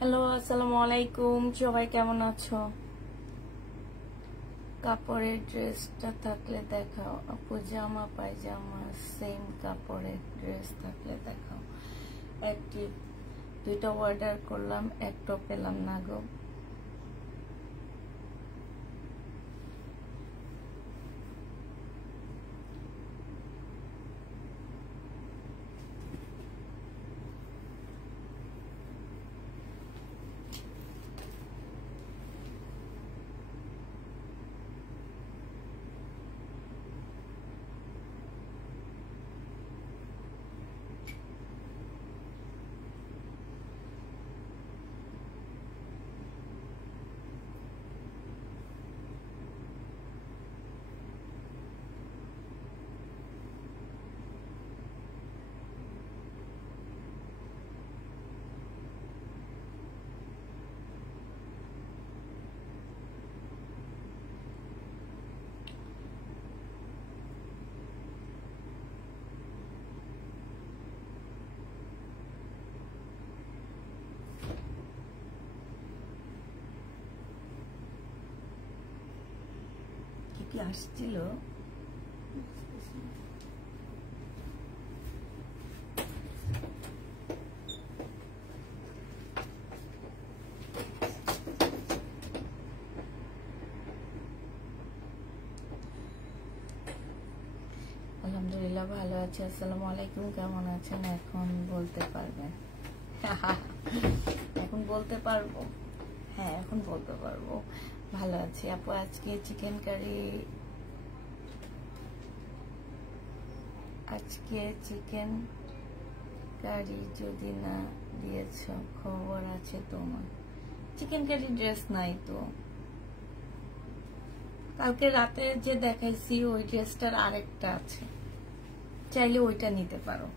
Hello, আসসালামু আলাইকুম। সবাই কেমন আছো? কাপড়ের ড্রেসটা থাকলে দেখাও আপু। জামা পায়জামা সেম কাপড়ের ড্রেস থাকলে দেখাও। একটি দুইটা অর্ডার করলাম, একটা পেলাম না গো। কি আসছিল? আলহামদুলিল্লাহ ভালো আছি। আসসালামু আলাইকুম। কেমন আছেন এখন বলতে পারবেন? এখন বলতে পারবো? হ্যাঁ, এখন বলতে পারবো। ভালো আছি আপু। আজকে চিকেন কারি, যদি না দিয়েছ খবর আছে তোমার। চিকেন কারি ড্রেস নাই তো। কালকে রাতে যে দেখাইছি ওই ড্রেসটার আরেকটা আছে, চাইলে ওইটা নিতে পারো।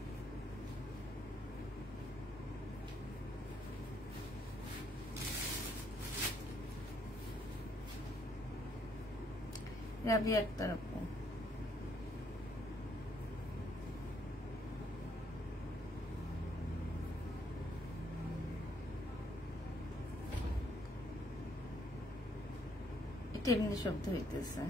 রাবি আক্তার আপু। এটা এমনি শব্দ হইতেছে।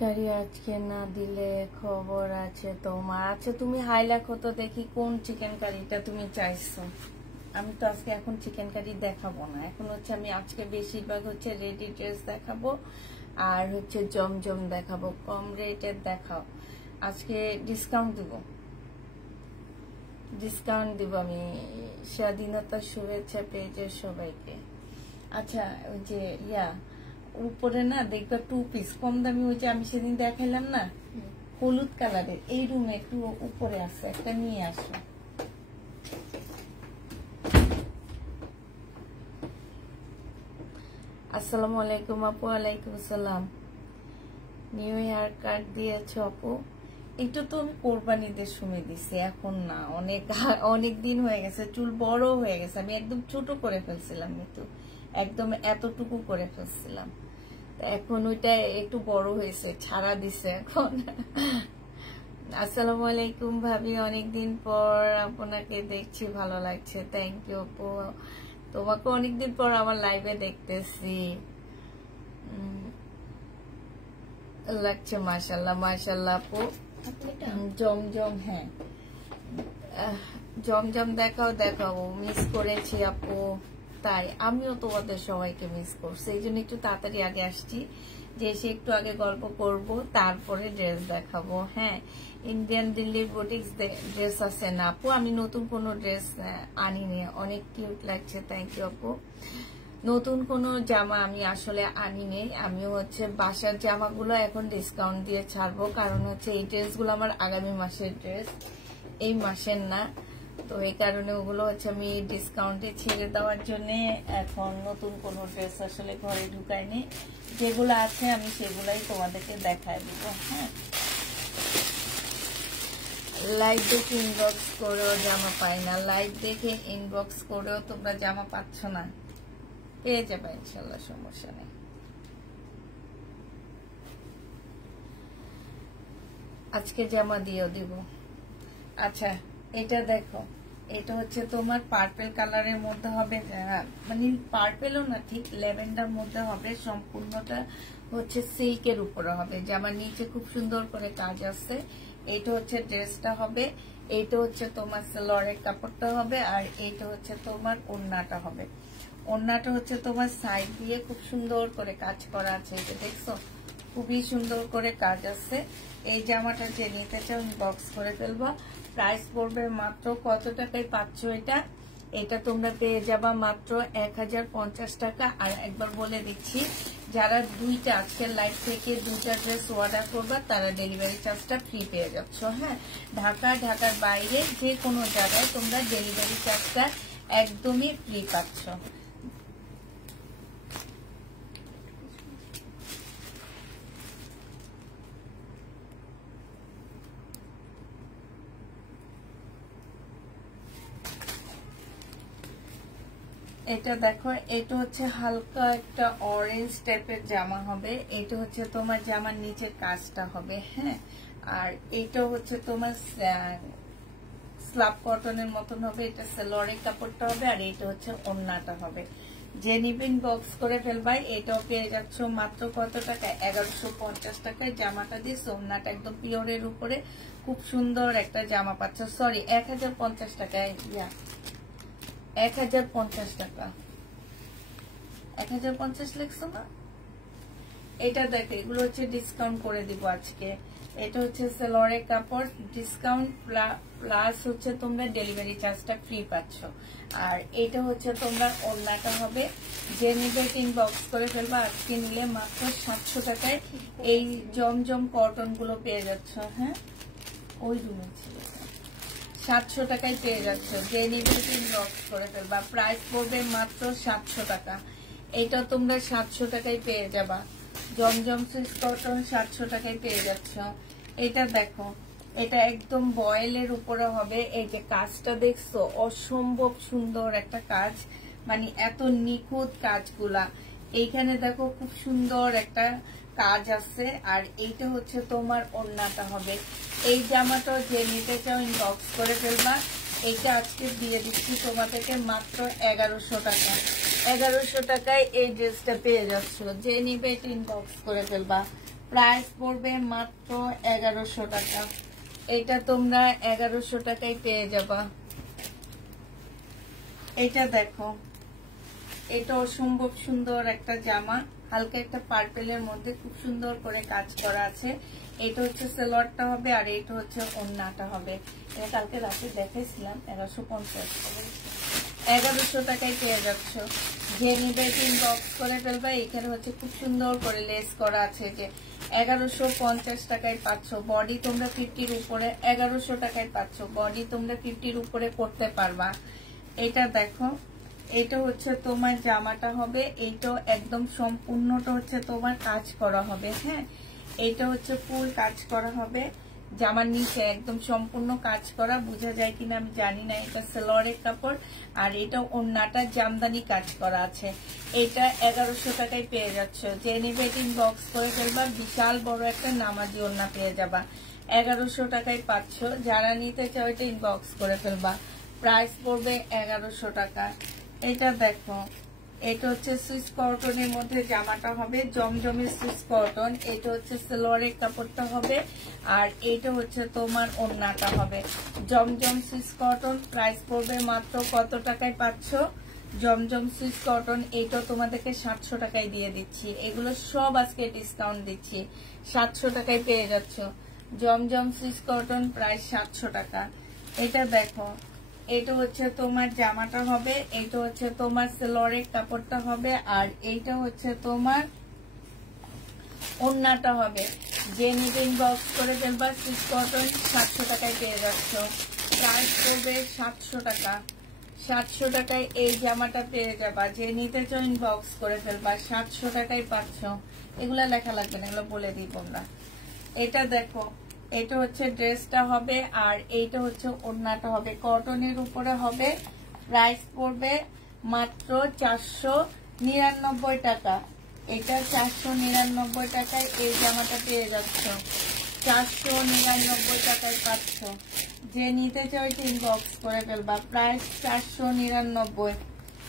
কারি আজকে না দিলে খবর আছে তোমার। আচ্ছা তুমি হাই লেখো তো দেখি কোন চিকেন কারিটা তুমি চাইছো। আমি তো আজকে এখন চিকেন কারি দেখাবো না। এখন হচ্ছে আমি আজকে বেশিরভাগ হচ্ছে রেডি ড্রেস দেখাবো আর হচ্ছে জমজম দেখাবো। কম রেটের দেখাও। আজকে ডিসকাউন্ট দিব আমি। স্বাধীনতা শুভেচ্ছা পেজের সবাইকে। আচ্ছা ওই যে উপরে না দেখবা 2 পিস কম দামি, ওই যে আমি সেদিন দেখাইলাম না হলুদ কালারের, এই রুমে একটু উপরে আছে, একটা নিয়ে আসো। আসসালামু আলাইকুম আপু। ওয়ালাইকুম আসসালাম। নিউ হেয়ার কাট দিয়েছ আপু? একটু তো আমি কোরবানিদের সময় দিছি, এখন না। অনেক দিন হয়ে গেছে, চুল বড় হয়ে গেছে। আমি একদম ছোট করে ফেলছিলাম, কিন্তু একদম এতটুকু করে ফেলছিলাম। এখন ওইটা একটু বড় হয়েছে, ছাড়া দিছে এখন। আসসালামু আলাইকুম ভাবি, অনেকদিন পর আপনাকে দেখছি, ভালো লাগছে। থ্যাংক ইউ আপু। তোমাকে অনেকদিন পর আমার লাইভে দেখতেছি, লাগছে। মাশাল্লাহ মাশাল্লাহ আপু। জমজম, হ্যাঁ জমজম দেখাও। মিস করেছি আপু। তাই আমিও তোমাদের সবাইকে মিস করছি, এই জন্য একটু তাড়াতাড়ি আগে আসছি, যে এসে একটু আগে গল্প করব, তারপরে ড্রেস দেখাবো। হ্যাঁ, ইন্ডিয়ান দিল্লি বুটিক্স ড্রেস আছে না আপু, আমি নতুন কোনো ড্রেস আনিনি। অনেক কিউট লাগছে, থ্যাংক ইউ আপু। নতুন কোনো জামা আমি আসলে আনি নেই, আমি হচ্ছে বাসার জামাগুলো এখন ডিসকাউন্ট দিয়ে ছাড়বো, কারণ হচ্ছে এই ড্রেসগুলো আমার আগামী মাসের ড্রেস, এই মাসের না। তো এই কারণে ওগুলো হচ্ছে আমি ডিসকাউন্টে ছেড়ে দেওয়ার জন্য এখন নতুন কোনো ড্রেস আসলে ঘরে ঢুকাইনি, যেগুলো আছে আমি সেগুলাই তোমাদেরকে দেখায় দিব। হ্যাঁ, লাইভ দেখে ইনবক্স করেও জামা পাই না, লাইভ দেখে ইনবক্স করেও তোমরা জামা পাচ্ছ না, পেয়ে যাবে ইনশাল্লাহ, সমস্যা নেই। আজকে জামা দিয়েও দিব। আচ্ছা, এটা দেখো, এটা হচ্ছে তোমার পার্পেল কালারের মধ্যে হবে, মানে পার্পেলও না, ঠিক ল্যাভেন্ডার মধ্যে হবে, সম্পূর্ণটা হচ্ছে সিল্কের উপরে হবে, জামার নিচে খুব সুন্দর করে কাজ আছে। এইটা হচ্ছে ড্রেসটা হবে, এইটা হচ্ছে তোমার সালোয়ারের কাপড়টা হবে, আর এইটা হচ্ছে তোমার ওড়নাটা হবে। ওড়নাটা হচ্ছে তোমার সাইড দিয়ে খুব সুন্দর করে কাজ করা আছে, এটা দেখছো, খুবই সুন্দর করে কাজ আছে। এই জামাটা যে নিতে চাও বক্স করে ফেলবো। প্রাইস পড়বে মাত্র কত টাকায় পাচ্ছ এটা? এটা তোমরা পেয়ে যাবা মাত্র 1050 টাকা। আর একবার বলে দিচ্ছি, যারা দুইটা আজকের লাইভ থেকে দুইটা ড্রেস অর্ডার করবা তারা ডেলিভারি চার্জটা ফ্রি পেয়ে যাচ্ছ। হ্যাঁ, ঢাকার বাইরে যে কোনো জায়গায় তোমরা ডেলিভারি চার্জটা একদমই ফ্রি পাচ্ছ। এটা দেখো, এটা হচ্ছে হালকা একটা অরেঞ্জ টাইপের জামা হবে, এটা হচ্ছে তোমার জামার নিচের কাজটা হবে। হ্যাঁ, আর এটা হচ্ছে তোমার স্ল্যাব কটনের মতন হবে, এটা সালোয়ারের কাপড়টা হবে, আর এটা হচ্ছে ওড়নাটা হবে। যে নিবেন বক্স করে ফেলবাই। এটাও পেয়ে যাচ্ছ মাত্র কত টাকায়? 1150 টাকায়। জামাটা দিয়ে ওড়নাটা একদম পিওরের উপরে খুব সুন্দর একটা জামা পাচ্ছ। সরি, 1050 টাকায়, 1050 টাকা, 1050 লিখছো না? এটা দেখো, এগুলো হচ্ছে ডিসকাউন্ট করে দিব আজকে। এটা হচ্ছে সালোয়ারের কাপড়, ডিসকাউন্ট প্লাস হচ্ছে তোমরা ডেলিভারি চার্জটা ফ্রি পাচ্ছ। আর এটা হচ্ছে তোমরা ওড়নাটা হবে। যে নিবে ইনবক্স করে ফেলবা, আজকে নিলে মাত্র 700 টাকায় এই জমজম কটন গুলো পেয়ে যাচ্ছ। হ্যাঁ, ওই রুমে ছিল, 700 টাকায় পেয়ে যাচ্ছ। যে নিবে ইনবক্স করে ফেলবা, প্রাইস পড়বে মাত্র 700 টাকা। এটা তোমরা 700 টাকায় পেয়ে যাবা। জমজম সিল্ক কটন 700 টাকায় পেয়ে যাচ্ছ। এটা দেখো, এটা একদম বয়েলের উপরে হবে। এই যে কাজটা দেখছো, অসম্ভব সুন্দর একটা কাজ, মানে এত নিখুঁত কাজগুলা। এইখানে দেখো খুব সুন্দর একটা কাজ আছে। আর এইটা হচ্ছে তোমার ওড়নাটা হবে। এই জামাটা যে নিতে চাও ইনবক্স করে ফেলবা। এইটা আজকে দিয়ে দিচ্ছি তোমাদেরকে মাত্র 1100 টাকা। 1100 টাকায় এই ড্রেসটা পেয়ে যাচ্ছ। যে নিবে ইনবক্স করে ফেলবা। প্রাইস পড়বে মাত্র 1100 টাকা। এটা তোমরা 1100 টাকায় পেয়ে যাবা। এটা দেখো, এটা অসম্ভব সুন্দর একটা জামা, হালকা একটা পার্পেলের মধ্যে খুব সুন্দর করে কাজ করা আছে। এটা হচ্ছে সালোয়ারটা হবে, আর এটা হচ্ছে ওড়নাটা হবে। এটা কালকে রাতে দেখেছিলাম 1150 টাকায় পেয়ে যাচ্ছ। যে নিবে ইনবক্স করে ফেলবা। এখানে হচ্ছে খুব সুন্দর করে লেস করা আছে, যে 1150 টাকায় পাচ্ছ। বডি তোমরা 50-র উপরে, 1100 টাকায় পাচ্ছ। বডি তোমরা 50-র উপরে করতে পারবা। এটা দেখো, এটা হচ্ছে তোমার জামাটা হবে। এইটাও একদম সম্পূর্ণটা হচ্ছে তোমার কাজ করা হবে। হ্যাঁ, এইটা হচ্ছে ফুল কাজ করা হবে। জামার নিচে একদম সম্পূর্ণ কাজ করা, বোঝা যায় কিনা আমি জানি না। এটা সালোয়ারের কাপড়, আর এটা ওড়নাটা জামদানি কাজ করা আছে। এটা 1100 টাকায় পেয়ে যাচ্ছ। যে নিবে ইনবক্স করে ফেলবা। বিশাল বড় একটা নামাজি ওড়না পেয়ে যাবা। 1100 টাকায় পাচ্ছ। যারা নিতে চাও এটা ইনবক্স করে ফেলবা। প্রাইস পড়বে 1100 টাকা। এটা দেখো, এটা হচ্ছে সুইস কটনের মধ্যে জামাটা হবে, জমজমের সুইস কটন। এটা হচ্ছে সালোয়ারের কাপড়টা হবে, আর এটা হচ্ছে তোমার ওড়নাটা হবে। জমজম সুইস কটন। প্রাইস পড়বে মাত্র কত টাকায় পাচ্ছ? জমজম সুইস কটন, এইটাও তোমাদেরকে 700 টাকায় দিয়ে দিচ্ছি। এগুলো সব আজকে ডিসকাউন্ট দিচ্ছি, 700 টাকায় পেয়ে যাচ্ছ। জমজম সুইস কটন প্রাইস 700 টাকা। এটা দেখো, এটা হচ্ছে তোমার জামাটা হবে, এটা হচ্ছে তোমার সেলরের কাপড়টা হবে, আর এইটা হচ্ছে তোমার ওড়নাটা হবে। যে নিতে ইনবক্স করে ফেলবা সুইস কটন 700 টাকায় পেয়ে যাচ্ছ। প্রাইস করবে 700 টাকা। 700 টাকায় এই জামাটা পেয়ে যাবা। যে নিতে চাও ইনবক্স করে ফেলবা, 700 টাকায় পাচ্ছ। এগুলা লেখা লাগবে না, এগুলো বলে দিব আমরা। এটা দেখো, এটা হচ্ছে ড্রেসটা হবে, আর এইটা হচ্ছে ওড়নাটা হবে, কটনের উপরে হবে। প্রাইস পড়বে মাত্র 499 টাকা। এটা 499 টাকায় এই জামাটা পেয়ে যাচ্ছ। 499 টাকায় পাচ্ছ। যে নিতে চাও এটা ইনবক্স করে ফেলবা। প্রাইস 499।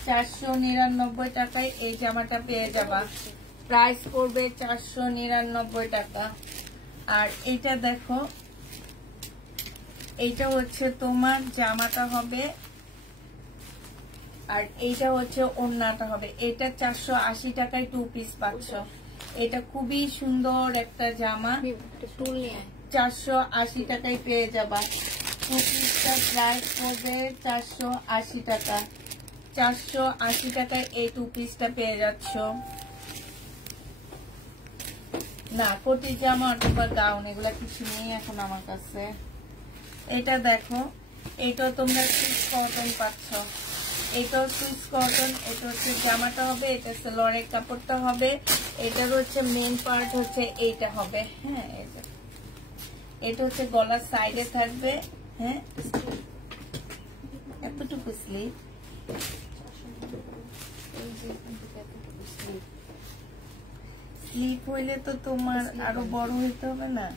499 টাকায় এই জামাটা পেয়ে যাবা। প্রাইস পড়বে 499 টাকা। আর এটা দেখো, এইটা হচ্ছে তোমার জামাটা হবে, আর এইটা হচ্ছে ওড়নাটা হবে। এটা 480 টাকায় 2 পিস পাচ্ছ। এটা খুবই সুন্দর একটা জামা, 480 টাকায় পেয়ে যাবা। 2 পিসটা প্রাইস পড়বে 480 টাকা। 480 টাকায় এই 2 পিসটা পেয়ে যাচ্ছ। না, কোটি জামা অথবা গাউন এগুলা কিছু নেই এখন আমার কাছে। এটা দেখো, এটা তোমরা সুইস কটন পাচ্ছ। এটাও সুইস কটন। এটা হচ্ছে জামাটা হবে, এটা সেলরের কাপড়টা হবে। এটার হচ্ছে মেন পার্ট হচ্ছে এইটা হবে। হ্যাঁ, এটা হচ্ছে গলার সাইডে থাকবে। হ্যাঁ, এতটুকু স্লিভ। স্লিভ হইলে তো তোমার আরো বড় হইতে হবে না?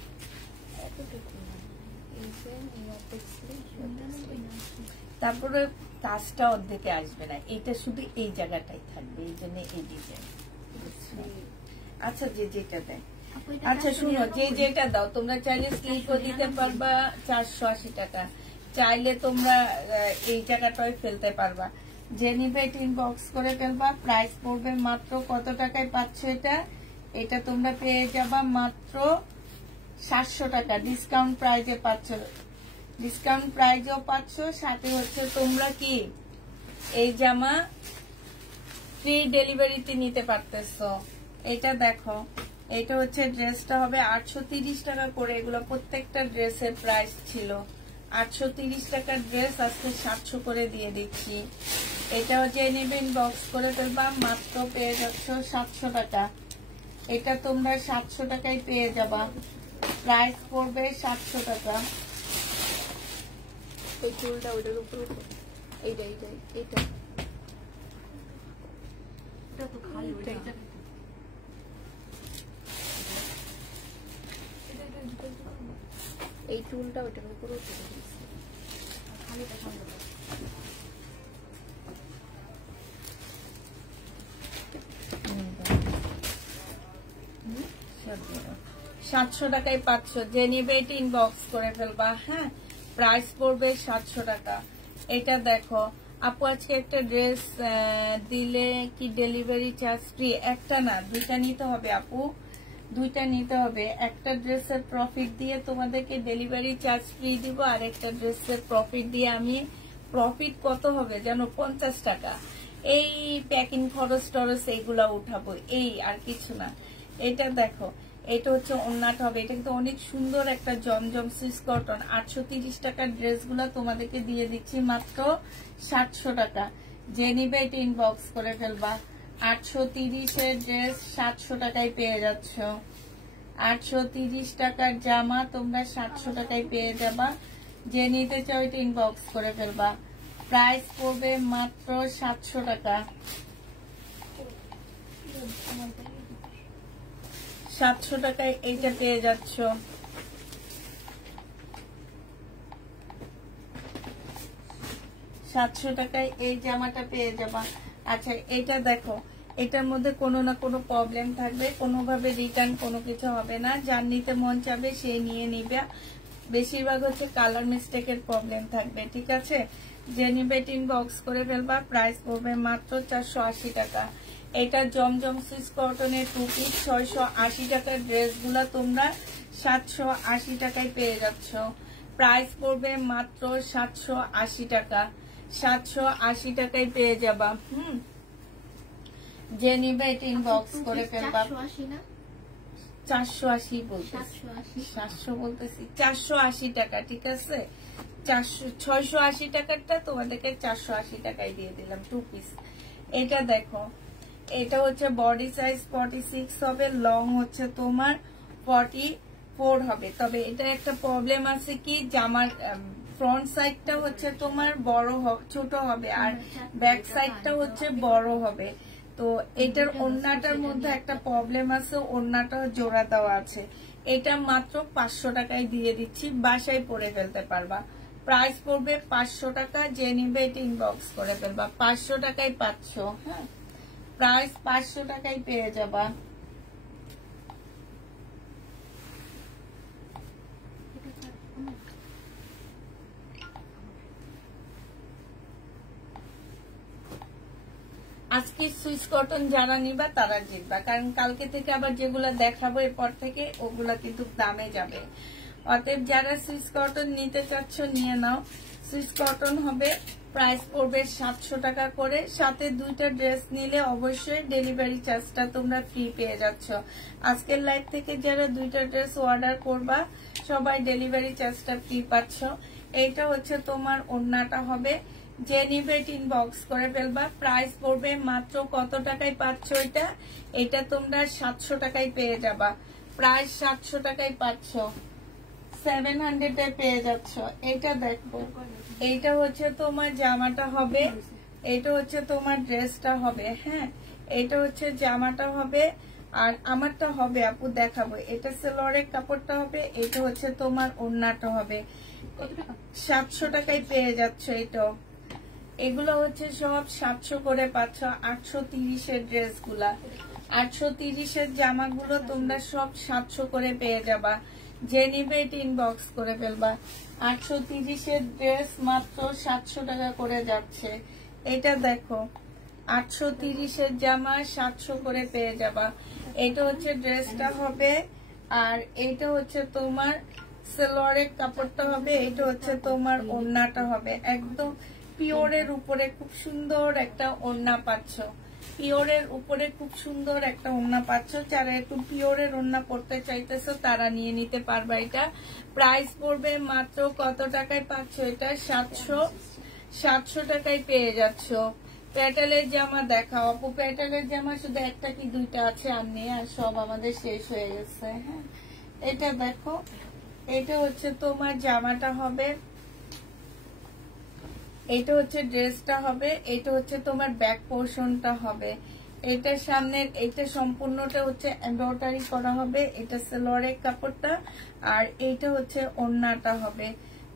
তারপরে কাজটা অর্ধেকে আসবে না, এটা শুধু এই জায়গাটাই থাকবে, এই জন্য এই ডিজাইন। আচ্ছা, যে যেটা দেয়। আচ্ছা শুনো, যে যেটা দাও, তোমরা চাইলে স্লিপও দিতে পারবা 480 টাকা, চাইলে তোমরা এই জায়গাটাই ফেলতে পারবা। যে নিবে এটা ইনবক্স করে ফেলবা। প্রাইস পড়বে মাত্র কত টাকায় পাচ্ছ এটা? এটা তোমরা পেয়ে যাবা মাত্র 700 টাকা। ডিসকাউন্ট প্রাইজে পাচ্ছ, ডিসকাউন্ট প্রাইজও পাচ্ছ। সাথে হচ্ছে তোমরা কি এই জামা ফ্রি ডেলিভারিতে নিতে পারতেছো। এটা দেখো, এটা হচ্ছে ড্রেসটা হবে 830 টাকা করে। এগুলো প্রত্যেকটা ড্রেসের প্রাইস ছিল 830 টাকার ড্রেস, আজকে 700 করে দিয়ে দিচ্ছি। এটা হচ্ছে নেবে ইনবক্স করে ফেলবা, মাত্র পেয়ে যাচ্ছ 700 টাকা। এটা তোমরা 700 টাকায় পেয়ে যাবা। প্রাইস পড়বে 700 টাকা। ওই চুলটা ওইটার উপর, এইটা এইটা এইটা এটা তো খালি ওইটা। এই চুলটা ওইটার উপর উঠে দিয়েছে, খালিটা সামনে। 700 টাকায় পাচ্ছ। যে নিবে এটা ইনবক্স করে ফেলবা। হ্যাঁ, প্রাইস পড়বে 700 টাকা। এটা দেখো আপু, আজকে একটা ড্রেস দিলে কি ডেলিভারি চার্জ ফ্রি? একটা না, দুইটা নিতে হবে আপু, দুইটা নিতে হবে। একটা ড্রেসের প্রফিট দিয়ে তোমাদেরকে ডেলিভারি চার্জ ফ্রি দিব, আর একটা ড্রেসের প্রফিট দিয়ে আমি, প্রফিট কত হবে জানো? 50 টাকা। এই প্যাকিং খরচ টরচ এইগুলা উঠাবো, এই আর কিছু না। এটা দেখো, এটা হচ্ছে ওড়নাটা হবে। এটা কিন্তু অনেক সুন্দর একটা জমজম সুইস কটন। 830 টাকার ড্রেসগুলো তোমাদেরকে দিয়ে দিচ্ছি মাত্র 700 টাকা। যে নিবে এটা ইনবক্স করে ফেলবা। 830-এর ড্রেস 700 টাকায় পেয়ে যাচ্ছ। 830 টাকার জামা তোমরা 700 টাকায় পেয়ে যাবা। যে নিতে চাও এটা ইনবক্স করে ফেলবা। প্রাইস পড়বে মাত্র 700 টাকা। 700 টাকায় এইটা পেয়ে যাচ্ছ। 700 টাকায় এই জামাটা পেয়ে যাবা। আচ্ছা, এটা দেখো, এটার মধ্যে কোনো না কোনো প্রবলেম থাকবে, কোনোভাবে রিটার্ন কোনো কিছু হবে না। যার নিতে মন চাবে সে নিয়ে নিবে। বেশিরভাগ হচ্ছে কালার মিস্টেকের প্রবলেম থাকবে, ঠিক আছে? যে নিবে ইনবক্স করে ফেলবা। প্রাইস পড়বে মাত্র 480 টাকা। এটা জমজম সুইস কটনের 2 পিস 680 টাকার ড্রেসগুলো তোমরা 780 টাকায় পেয়ে যাচ্ছ। প্রাইস পড়বে মাত্র 780 টাকা। 780 টাকায় পেয়ে যাবা। যে নিবে ইনবক্স করে ফেলবা। 480 বলতেছি, 700 বলতেছি, 480 টাকা। ঠিক আছে, 680 টাকারটা তোমাদেরকে 480 টাকায় দিয়ে দিলাম 2 পিস। এটা দেখো, এটা হচ্ছে বডি সাইজ 46 হবে, লং হচ্ছে তোমার 44 হবে। তবে এটা একটা প্রবলেম আছে কি, জামার ফ্রন্ট সাইডটা হচ্ছে তোমার বড় ছোট হবে আর ব্যাক সাইডটা হচ্ছে বড় হবে। তো এটার ওড়নাটার মধ্যে একটা প্রবলেম আছে, ওড়নাটা জোড়া দেওয়া আছে। এটা মাত্র 500 টাকায় দিয়ে দিচ্ছি, বাসায় পরে ফেলতে পারবা। প্রাইস পড়বে 500 টাকা। যে নিবে এটা ইনবক্স করে ফেলবা। 500 টাকায় পাচ্ছ। হ্যাঁ, প্রাইস 500 টাকায় পেয়ে যাবা। আজকে সুইস কটন যারা নিবা তারা জিতবা, কারণ কালকে থেকে আবার যেগুলা দেখাবো এরপর থেকে ওগুলা কিন্তু দামে যাবে। অতএব যারা সুইস কটন নিতে চাচ্ছ নিয়ে নাও। সুইস কটন হবে, প্রাইস পড়বে 700 টাকা করে। সাথে 2টা ড্রেস নিলে অবশ্যই ডেলিভারি চার্জটা তোমরা ফ্রি পেয়ে যাচ্ছ। আজকের লাইভ থেকে যারা 2টা ড্রেস অর্ডার করবা সবাই ডেলিভারি চার্জটা ফ্রি পাচ্ছ। এইটা হচ্ছে তোমার ওড়নাটা হবে। যে নিবে ইনবক্স করে ফেলবা। প্রাইস পড়বে মাত্র কত টাকায় পাচ্ছ এটা? এটা তোমরা 700 টাকায় পেয়ে যাবা। প্রাইস 700 টাকায় পাচ্ছ, 700 এ পেয়ে যাচ্ছ। এটা দেখো, এইটা হচ্ছে তোমার জামাটা হবে, এটা হচ্ছে তোমার ড্রেসটা হবে। হ্যাঁ, এটা হচ্ছে জামাটা হবে আর আমারটা হবে আপু দেখাবো। এটা সেলোয়ারের কাপড়টা হবে, এটা হচ্ছে তোমার ওড়নাটা হবে। 700 টাকায় পেয়ে যাচ্ছ। এটা এগুলো হচ্ছে সব 700 করে পাচ্ছ। 830 ড্রেস গুলা, 830 জামাগুলো তোমরা সব 700 করে পেয়ে যাবা। যে নিবে এটা ইনবক্স করে ফেলবা। 830 ড্রেস মাত্র 700 টাকা করে যাচ্ছে। এটা দেখো, 830 জামা 700 করে পেয়ে যাবা। এটা হচ্ছে ড্রেসটা হবে আর এইটা হচ্ছে তোমার সালোয়ারের কাপড়টা হবে, এটা হচ্ছে তোমার ওড়নাটা হবে। একদম পিওরের উপরে খুব সুন্দর একটা ওড়না পাচ্ছ। পিওরের উপরে খুব সুন্দর একটা ওড়না পাচ্ছ। যারা একটু পিওরের ওড়না পড়তে চাইতেছো তারা নিয়ে নিতে পারবা। এটা প্রাইস পড়বে মাত্র কত টাকায় পাচ্ছ? এটা 700 টাকায় পেয়ে যাচ্ছ। প্যাটেলের জামা দেখাও আপু। প্যাটেলের জামা শুধু একটা কি 2টা আছে, আর নেই, আর সব আমাদের শেষ হয়ে গেছে। হ্যাঁ, এটা দেখো, এটা হচ্ছে তোমার জামাটা হবে, এটা হচ্ছে ড্রেসটা হবে, এটা হচ্ছে তোমার ব্যাক পোর্শনটা হবে। এটার সামনের এটা সম্পূর্ণটা হচ্ছে এমব্রয়ডারি করা হবে। এটা সালোয়ারের কাপড়টা আর এইটা হচ্ছে ওড়নাটা হবে।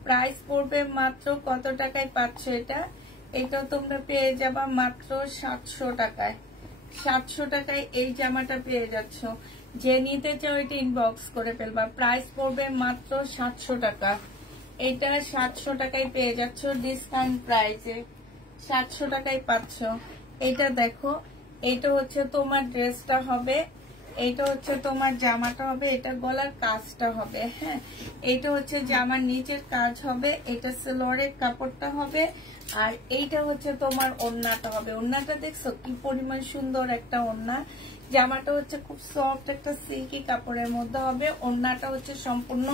প্রাইস পড়বে মাত্র কত টাকায় পাচ্ছ এটা? এটা তোমরা পেয়ে যাবা মাত্র 700 টাকায়। 700 টাকায় এই জামাটা পেয়ে যাচ্ছ। যে নিতে চাও এটা ইনবক্স করে ফেলবা। প্রাইস পড়বে মাত্র 700 টাকা। এটা 700 টাকায় পেয়ে যাচ্ছ ডিসকাউন্ট প্রাইসে। 700 টাকায় পাচ্ছ। এটা দেখো, এটা হচ্ছে তোমার ড্রেসটা হবে, এটা হচ্ছে তোমার জামাটা হবে, এটা গলার কাজটা হবে। হ্যাঁ, এটা হচ্ছে জামার নিচের কাজ হবে, এটা সালোয়ারের কাপড়টা হবে আর এইটা হচ্ছে তোমার ওড়নাটা হবে। ওড়নাটা দেখছো কি পরিমাণ সুন্দর একটা ওড়না। জামাটা হচ্ছে খুব সফট একটা সিল্কি কাপড়ের মধ্যে হবে। ওড়নাটা হচ্ছে সম্পূর্ণ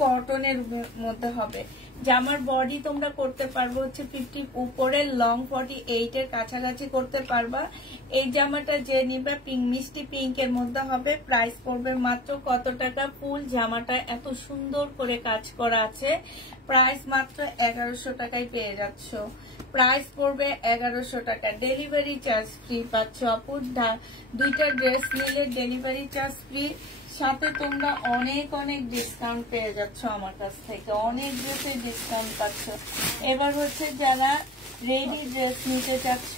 কটনের মধ্যে হবে। জামার বডি তোমরা করতে পারবো হচ্ছে 50 উপরে, লং 48 এর কাছাকাছি করতে পারবা। এই জামাটা যে নিবে পিঙ্ক, মিষ্টি পিঙ্কের মধ্যে হবে। প্রাইস পড়বে মাত্র কত টাকা? ফুল জামাটা এত সুন্দর করে কাজ করা আছে। প্রাইস মাত্র 1100 টাকায় পেয়ে যাচ্ছ। প্রাইস পড়বে 1100 টাকা। ডেলিভারি চার্জ ফ্রি পাচ্ছ আপু। 2টা ড্রেস নিলে ডেলিভারি চার্জ ফ্রি, সাথে তোমরা অনেক অনেক ডিসকাউন্ট পেয়ে যাচ্ছ আমার কাছ থেকে। অনেক ড্রেসে ডিসকাউন্ট পাচ্ছ। এবার হচ্ছে যারা রেডি ড্রেস নিতে চাচ্ছ,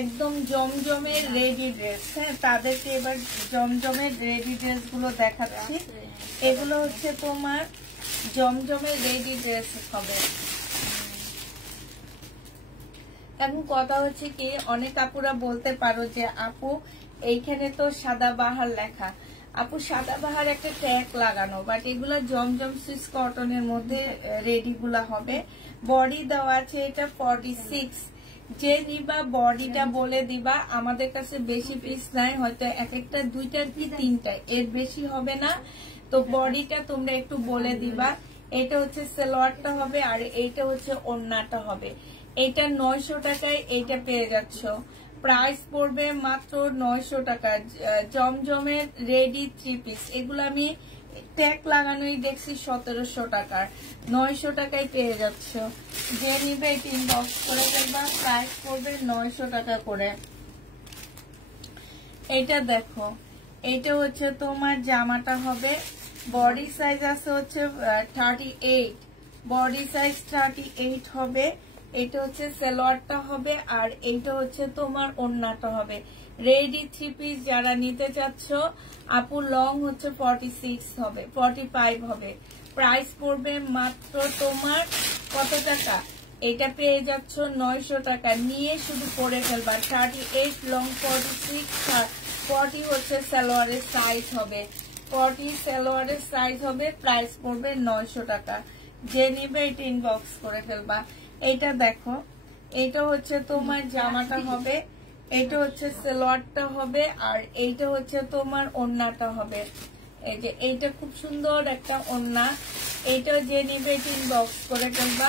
একদম জমজমের রেডি ড্রেস, হ্যাঁ তাদেরকে এবার জমজমের রেডি ড্রেস গুলো দেখাচ্ছি। এগুলো হচ্ছে তোমার জমজমের রেডি ড্রেস হবে। এখন কথা হচ্ছে কি, অনেক আপুরা বলতে পারো যে আপু এইখানে তো সাদাবাহার লেখা। আপু সাদাবাহার একটা ট্যাগ লাগানো, বাট এগুলা জমজম সুইস কটনের মধ্যে রেডি গুলা হবে। বডি দেওয়া আছে এটা 46। যে নিবা বডিটা বলে দিবা, আমাদের কাছে বেশি পিস নাই, হয়তো এক একটা 2টা কি 3টা, এর বেশি হবে না। তো বডিটা তোমরা একটু বলে দিবা। এটা হচ্ছে সালোয়ারটা হবে, আর এইটা হচ্ছে ওড়নাটা হবে। এটা 900 টাকায় এইটা পেয়ে যাচ্ছ। প্রাইস পড়বে মাত্র 900 টাকা। জমজমের রেডি 3 পিস, এগুলো আমি ট্যাগ লাগানোই দেখছি 1700 টাকার। 900 টাকায় পেয়ে যাচ্ছ। যে নিবে এটা ইনবক্স করে ফেলবা। প্রাইস পড়বে 900 টাকা করে। এটা দেখো, এটা হচ্ছে তোমার জামাটা হবে। বডি সাইজ আছে হচ্ছে 38, বডি সাইজ 38 হবে। এটা হচ্ছে সালোয়ারটা হবে, আর এইটা হচ্ছে তোমার ওড়নাটা হবে। রেডি 3 পিস যারা নিতে চাচ্ছ আপু, লং হচ্ছে 46 হবে, 45 হবে। প্রাইস পড়বে মাত্র তোমার কত টাকা? এটা পেয়ে যাচ্ছ 900 টাকা। নিয়ে শুধু পরে ফেলবা। 38 লং, 46, 40 হচ্ছে সালোয়ারের সাইজ হবে। 40 সালোয়ারের সাইজ হবে। প্রাইস পড়বে 900 টাকা। যে নিবে এটা ইনবক্স করে ফেলবা। এটা দেখো, এটা হচ্ছে তোমার জামাটা হবে, এটা হচ্ছে সালোয়ারটা হবে, আর এইটা হচ্ছে তোমার ওড়নাটা হবে। এই যে এইটা খুব সুন্দর একটা ওড়না। এইটা যে নিবে এটা ইনবক্স করে ফেলবা।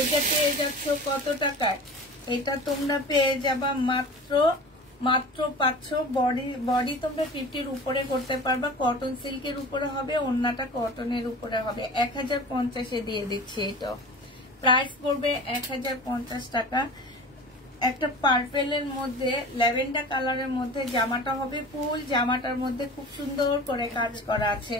এটা পেয়ে যাচ্ছ কত টাকায়? এটা তোমরা পেয়ে যাবা মাত্র পাচ্ছ। বডি তোমরা 50-র উপরে করতে পারবা। কটন সিল্কের উপরে হবে, ওড়নাটা কটনের উপরে হবে। 1050-এ দিয়ে দিচ্ছি। এটা প্রাইস পড়বে 1050 টাকা। একটা পার্পেলের মধ্যে ল্যাভেন্ডার কালারের মধ্যে জামাটা হবে। ফুল জামাটার মধ্যে খুব সুন্দর করে কাজ করা আছে।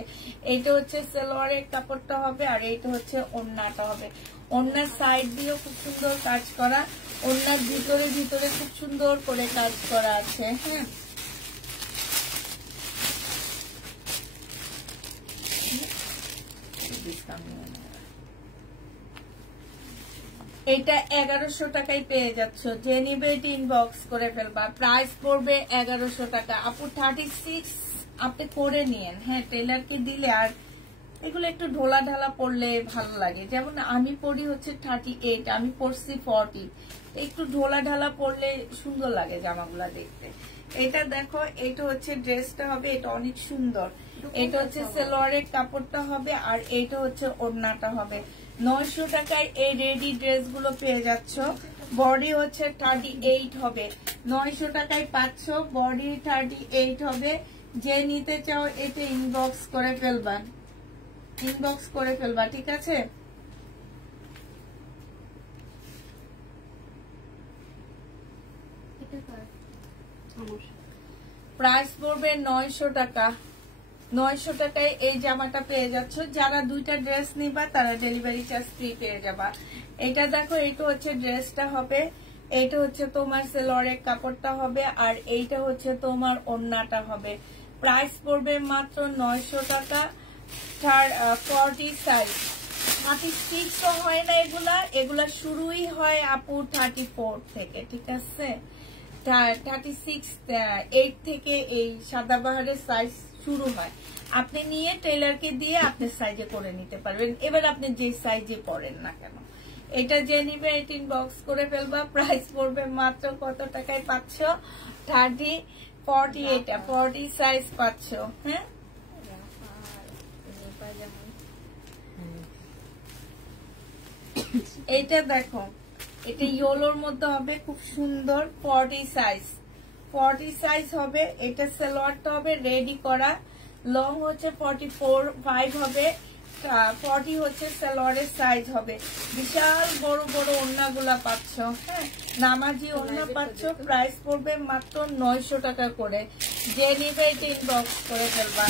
এইটা হচ্ছে সালোয়ারের কাপড়টা হবে, আর এইটা হচ্ছে ওড়নাটা হবে। ওড়নার সাইড দিয়েও খুব সুন্দর কাজ করা, ওড়নার ভিতরে খুব সুন্দর করে কাজ করা আছে। হ্যাঁ, এটা 1100 টাকায় পেয়ে যাচ্ছ। যে নিবে এটা ইনবক্স করে ফেলবা। প্রাইস পড়বে 1100 টাকা। আপু 36 আপনি করে নিয়েন। হ্যাঁ, টেলারকে দিলে আর এগুলো একটু ঢোলা ঢালা পড়লে ভালো লাগে। যেমন আমি পড়ি হচ্ছে 38, আমি পড়ছি 40। একটু ঢোলা ঢালা পড়লে সুন্দর লাগে জামাগুলা দেখতে। এটা দেখো, এটা হচ্ছে ড্রেসটা হবে, এটা অনেক সুন্দর। এটা হচ্ছে সালোয়ারের কাপড়টা হবে, আর এইটা হচ্ছে ওড়নাটা হবে। 900 টাকায় এই রেডি ড্রেসগুলো পেয়ে যাচ্ছ। বডি হচ্ছে 38 হবে। 900 টাকায় পাচ্ছ, বডি 38 হবে। যে নিতে চাও এটা ইনবক্স করে ফেলবা, ইনবক্স করে ফেলবা, ঠিক আছে? প্রাইস পড়বে 900 টাকা। 900 টাকায় এই জামাটা পেয়ে যাচ্ছ। যারা 2টা ড্রেস নিবা তারা ডেলিভারি চার্জ ফ্রি পেয়ে যাবা। এটা দেখো, এইটা হচ্ছে ড্রেসটা হবে, এইটা হচ্ছে তোমার সালোয়ারের কাপড়টা হবে, আর এইটা হচ্ছে তোমার ওড়নাটা হবে। প্রাইস পড়বে মাত্র 900 টাকা। 40 সাইজ, 36 তো হয় না এগুলা শুরুই হয় আপু 34 থেকে, ঠিক আছে? 36, 8 থেকে এই সাদাবাহারের সাইজ শুরু হয়। আপনি নিয়ে টেলারকে দিয়ে আপনি সাইজে করে নিতে পারবেন। এবার আপনি যে সাইজে পরেন না কেন, এটা যে নিবে এটা ইনবক্স করে ফেলবা। প্রাইস পড়বে মাত্র কত টাকায় পাচ্ছ? 40 এটা 40 সাইজ পাচ্ছ। হ্যাঁ, এইটা দেখো, এটা ইয়েলোর মধ্যে হবে, খুব সুন্দর। 40 সাইজ হবে। এটা সালোয়ারটা হবে রেডি করা। লং হচ্ছে 44-5 হবে। 40 হচ্ছে সালোয়ারের সাইজ হবে। বিশাল বড় বড় ওড়নাগুলা পাচ্ছ। হ্যাঁ, নামাজি ওড়না পাচ্ছ। প্রাইস পড়বে মাত্র 900 টাকা করে। যে নিবে এটা ইনবক্স করে ফেলবা।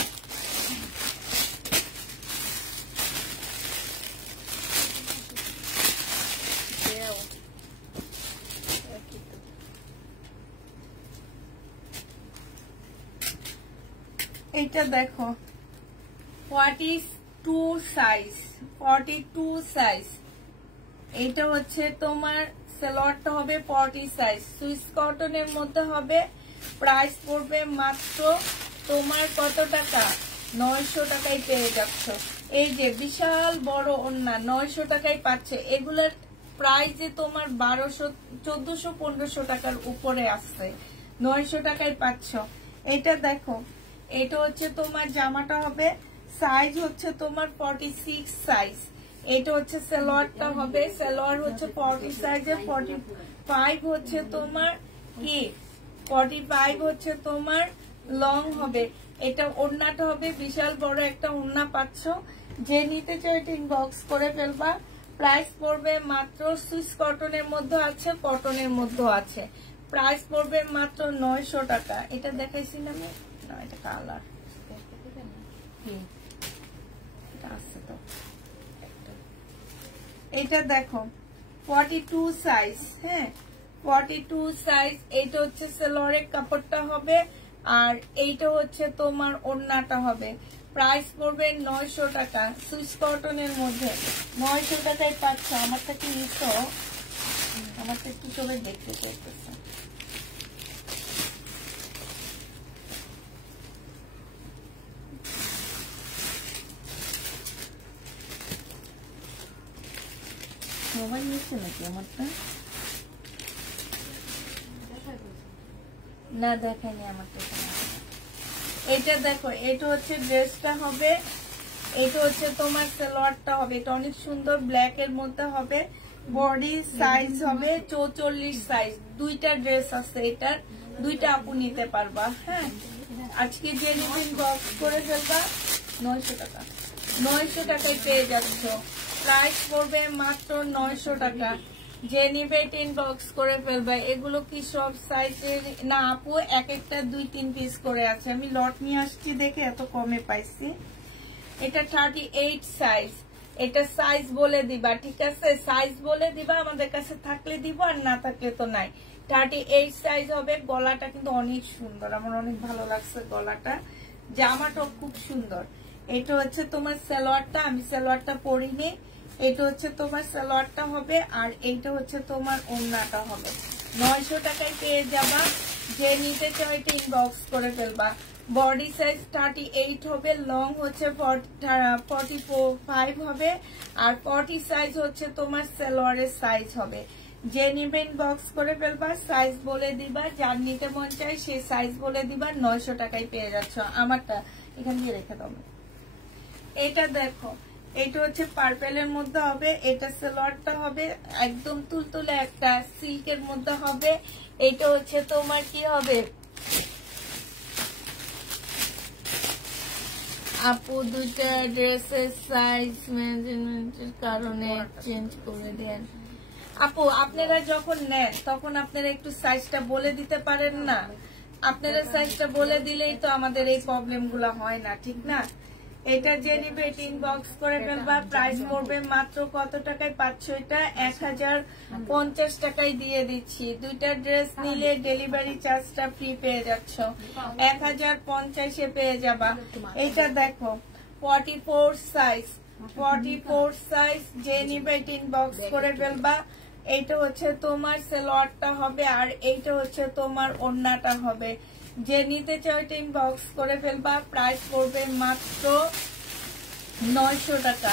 এটা দেখো, 42 সাইজ। এটা হচ্ছে তোমার সালোয়ারটা হবে 40 সাইজ, সুইস কটনের মধ্যে হবে। প্রাইস পড়বে মাত্র তোমার কত টাকা? 900 টাকায় পেয়ে যাচ্ছ। এই যে বিশাল বড় ওড়না 900 টাকায় পাচ্ছে। এগুলোর প্রাইসে তোমার 1200, 1400, 1500 টাকার উপরে আসছে, 900 টাকায় পাচ্ছ। এটা দেখো, এটা হচ্ছে তোমার জামাটা হবে, সাইজ হচ্ছে তোমার 46 সাইজ। এটা হচ্ছে সালোয়ারটা হবে, সালোয়ার হচ্ছে 40 সাইজে, 45 হচ্ছে তোমার কি, 45 হচ্ছে তোমার লং হবে। এটা ওড়নাটা হবে, বিশাল বড় একটা ওড়না পাচ্ছ। যে নিতে চাও এটা ইনবক্স করে ফেলবা। প্রাইস পড়বে মাত্র, সুইস কটনের মধ্যে আছে, কটনের মধ্যে আছে। প্রাইস পড়বে মাত্র 900 টাকা। এটা দেখাইছি না আমি? না, এটা কালার আছে তো। এটা দেখো 42 সাইজ, হ্যাঁ 42 সাইজ। এইটা হচ্ছে সালোয়ারের কাপড়টা হবে, আর এইটা হচ্ছে তোমার ওড়নাটা হবে। প্রাইস পড়বে 900 টাকা, সুইস কটনের মধ্যে 900 টাকায় পাচ্ছ। আমারটা কি নিছো? আমারটা একটু সবাই দেখতে চাইতেছে। মোবাইল নিচ্ছে নাকি আমারটা? না দেখায়নি আমারটা। এটা দেখো, এটা হচ্ছে ড্রেসটা হবে, এটা হচ্ছে তোমার সালোয়ারটা হবে। এটা অনেক সুন্দর, ব্ল্যাক এর মধ্যে হবে। বডি সাইজ হবে 44 সাইজ। দুইটা ড্রেস আছে, এটার দুইটা আপু নিতে পারবা। হ্যাঁ, আজকে যে নিবেন বক্স করে ফেলবা। 900 টাকা, 900 টাকায় পেয়ে যাচ্ছ। প্রাইস পড়বে মাত্র 900 টাকা। যে নিবে ইনবক্স করে ফেলবা। এগুলো কি সব সাইজের না আপু? এক একটা 2-3 পিস করে আছে। আমি লট নিয়ে আসছি দেখে এত কমে পাইছি। এটা 38 সাইজ। এটা সাইজ বলে দিবা, ঠিক আছে? সাইজ বলে দিবা, আমাদের কাছে থাকলে দিব, আর না থাকলে তো নাই। 38 সাইজ হবে। গলাটা কিন্তু অনেক সুন্দর, আমার অনেক ভালো লাগছে গলাটা। জামাটাও খুব সুন্দর। এটা হচ্ছে তোমার সালোয়ারটা, আমি সালোয়ারটা পরিনি। এটা হচ্ছে তোমার সালোয়ারটা হবে, আর এইটা হচ্ছে তোমার ওড়নাটা হবে। 900 টাকায় পেয়ে যাবা। যে নিতে চাও এটা ইনবক্স করে ফেলবা। বডি সাইজ 38 হবে, লং হচ্ছে 45 হবে, আর 40 সাইজ হচ্ছে তোমার সালোয়ারের সাইজ হবে। যে নিবে ইনবক্স করে ফেলবা, সাইজ বলে দিবা, যার নিতে মন চাই সেই সাইজ বলে দিবা। 900 টাকায় পেয়ে যাচ্ছ। আমারটা এখান দিয়ে রেখে দাও। এটা দেখো, এটা হচ্ছে পার্পেলের মধ্যে হবে। এটা সালোয়ারটা হবে একদম তুলতুলে একটা সিল্কের মধ্যে হবে। এটা হচ্ছে তোমার কি হবে আপু? দুইটা ড্রেসের সাইজ মেজারমেন্টের কারণে চেঞ্জ করে দেন। আপু আপনারা যখন নেন তখন আপনারা একটু সাইজটা বলে দিতে পারেন না? আপনারা সাইজটা বলে দিলেই তো আমাদের এই প্রবলেম গুলা হয় না, ঠিক না? এটা যে নিবে ইনবক্স করে ফেলবা। প্রাইস পড়বে মাত্র কত টাকায় পাচ্ছ? এটা 1050 টাকায় দিয়ে দিচ্ছি। দুইটা ড্রেস নিলে ডেলিভারি চার্জটা ফ্রি পেয়ে যাচ্ছ। 1050-এ পেয়ে যাবা। এটা দেখো 44 সাইজ, 44 সাইজ। যে নিবে ইনবক্স করে ফেলবা। এইটা হচ্ছে তোমার সালোয়ারটা হবে, আর এইটা হচ্ছে তোমার ওড়নাটা হবে। যে নিতে চাও এটা ইনবক্স করে ফেলবা। প্রাইস পড়বে মাত্র 900 টাকা।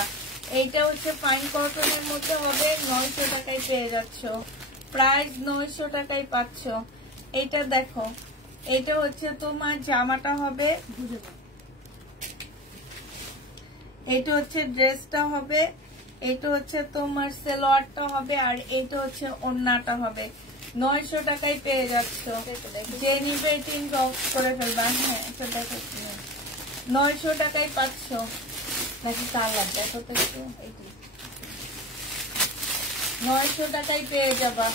এইটা হচ্ছে ফাইন কটনের মধ্যে হবে, 900 টাকায় পেয়ে যাচ্ছ। প্রাইস 900 টাকায় পাচ্ছ। এইটা দেখো, এইটা হচ্ছে তোমার জামাটা হবে, এইটা হচ্ছে ড্রেসটা হবে, এইটা হচ্ছে তোমার সালোয়ারটা হবে, আর এইটা হচ্ছে ওড়নাটা হবে। 900 টাকায় পেয়ে যাচ্ছ। যে নিবে ইনবক্স করে ফেলবা। হ্যাঁ, এটা দেখো 900 টাকায় পাচ্ছ। নাকি কালার দেখো তো একটু। 900 টাকায় পেয়ে যাবা।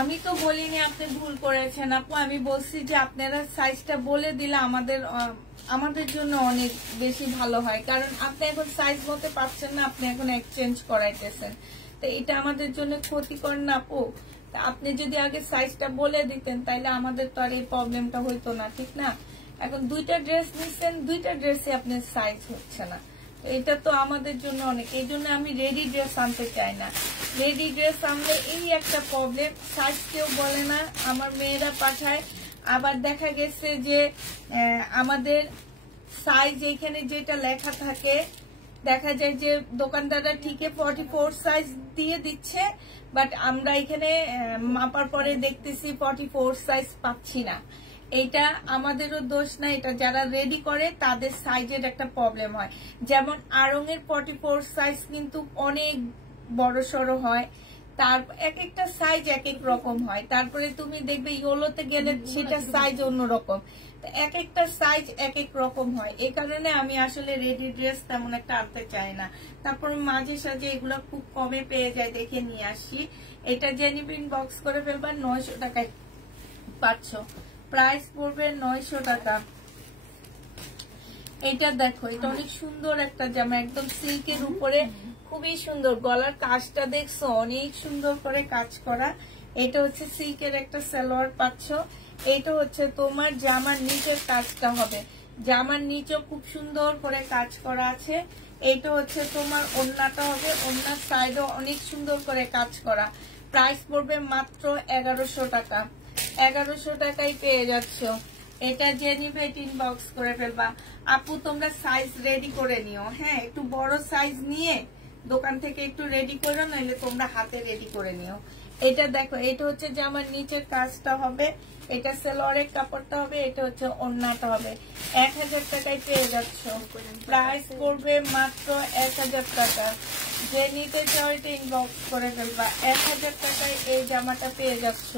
আমি তো বলিনি আপনি ভুল করেছেন আপু। আমি বলছি যে আপনারা সাইজটা বলে দিলে আমাদের আমাদের জন্য অনেক বেশি ভালো হয়, কারণ আপনি এখন সাইজ মতে পাচ্ছেন না, আপনি এখন এক্সচেঞ্জ করাইতেছেন, তো এটা আমাদের জন্য ক্ষতিকর না আপু? আপনি যদি আগে সাইজটা বলে দিতেন তাইলে আমাদের তো আর এই প্রবলেমটা হইতো না, ঠিক না? এখন দুইটা ড্রেস নিচ্ছেন, দুইটা ড্রেসে আপনার সাইজ হচ্ছে না, এটা তো আমাদের জন্য অনেক। এই জন্য আমি রেডি ড্রেস আনতে চাই না। রেডি ড্রেস আনলে এই একটা প্রবলেম, সাইজ কেউ বলে না, আমার মেয়েরা পাঠায়, আবার দেখা গেছে যে আমাদের সাইজ এখানে যেটা লেখা থাকে দেখা যায় যে দোকানদাররা ঠিকই 44 সাইজ দিয়ে দিচ্ছে, বাট আমরা এখানে মাপার পরে দেখতেছি 44 সাইজ পাচ্ছি না। এটা আমাদেরও দোষ না, এটা যারা রেডি করে তাদের সাইজের একটা প্রবলেম হয়। যেমন আড়ং-এর 44 সাইজ কিন্তু অনেক বড় সড়ো হয়, তার এক একটা সাইজ এক এক রকম হয়। তারপরে তুমি দেখবে ইয়োলোতে গেলে সেটা সাইজ অন্যরকম, এক একটা সাইজ এক এক রকম হয়। এই কারণে আমি আসলে রেডি ড্রেস তেমন একটা আনতে চাই না। তারপর মাঝে সাঝে এগুলো খুব কমে পেয়ে যায়, দেখে নিয়ে আসি। এটা জেনিবিন বক্স করে ফেলবা, 900 টাকায় পাচ্ছ, প্রাইস পড়বে 900 টাকা। এটা দেখো, এটা অনেক সুন্দর একটা জামা, একদম সিল্কের উপরে, খুবই সুন্দর। গলার কাজটা দেখছো, অনেক সুন্দর করে কাজ করা। এটা হচ্ছে সিল্কের একটা সালোয়ার পাচ্ছ। এটা হচ্ছে তোমার জামার নিচের কাজটা হবে, জামার নিচে খুব সুন্দর করে কাজ করা আছে। এটা হচ্ছে তোমার ওড়নাটা হবে, ওড়নার সাইডও অনেক সুন্দর করে কাজ করা। প্রাইস পড়বে মাত্র 1100 টাকা। 1100 টাকায় পেয়ে যাচ্ছ। এটা যে নিবে ইনবক্স করে ফেলবা। আপু তোমরা সাইজ রেডি করে নিও, হ্যাঁ একটু বড় সাইজ নিয়ে দোকান থেকে একটু রেডি করো, নাহলে তোমরা হাতে রেডি করে নিও। এটা দেখো, এটা হচ্ছে জামার নিচের কাজটা হবে, এটা সালোয়ারের কাপড়টা হবে, এটা হচ্ছে ওড়নাটা হবে। 1000 টাকায় পেয়ে যাচ্ছ। প্রাইস করবে মাত্র 1000 টাকা। যে নিতে চাও এটা ইনবক্স করে ফেলবা। 1000 টাকায় এই জামাটা পেয়ে যাচ্ছ।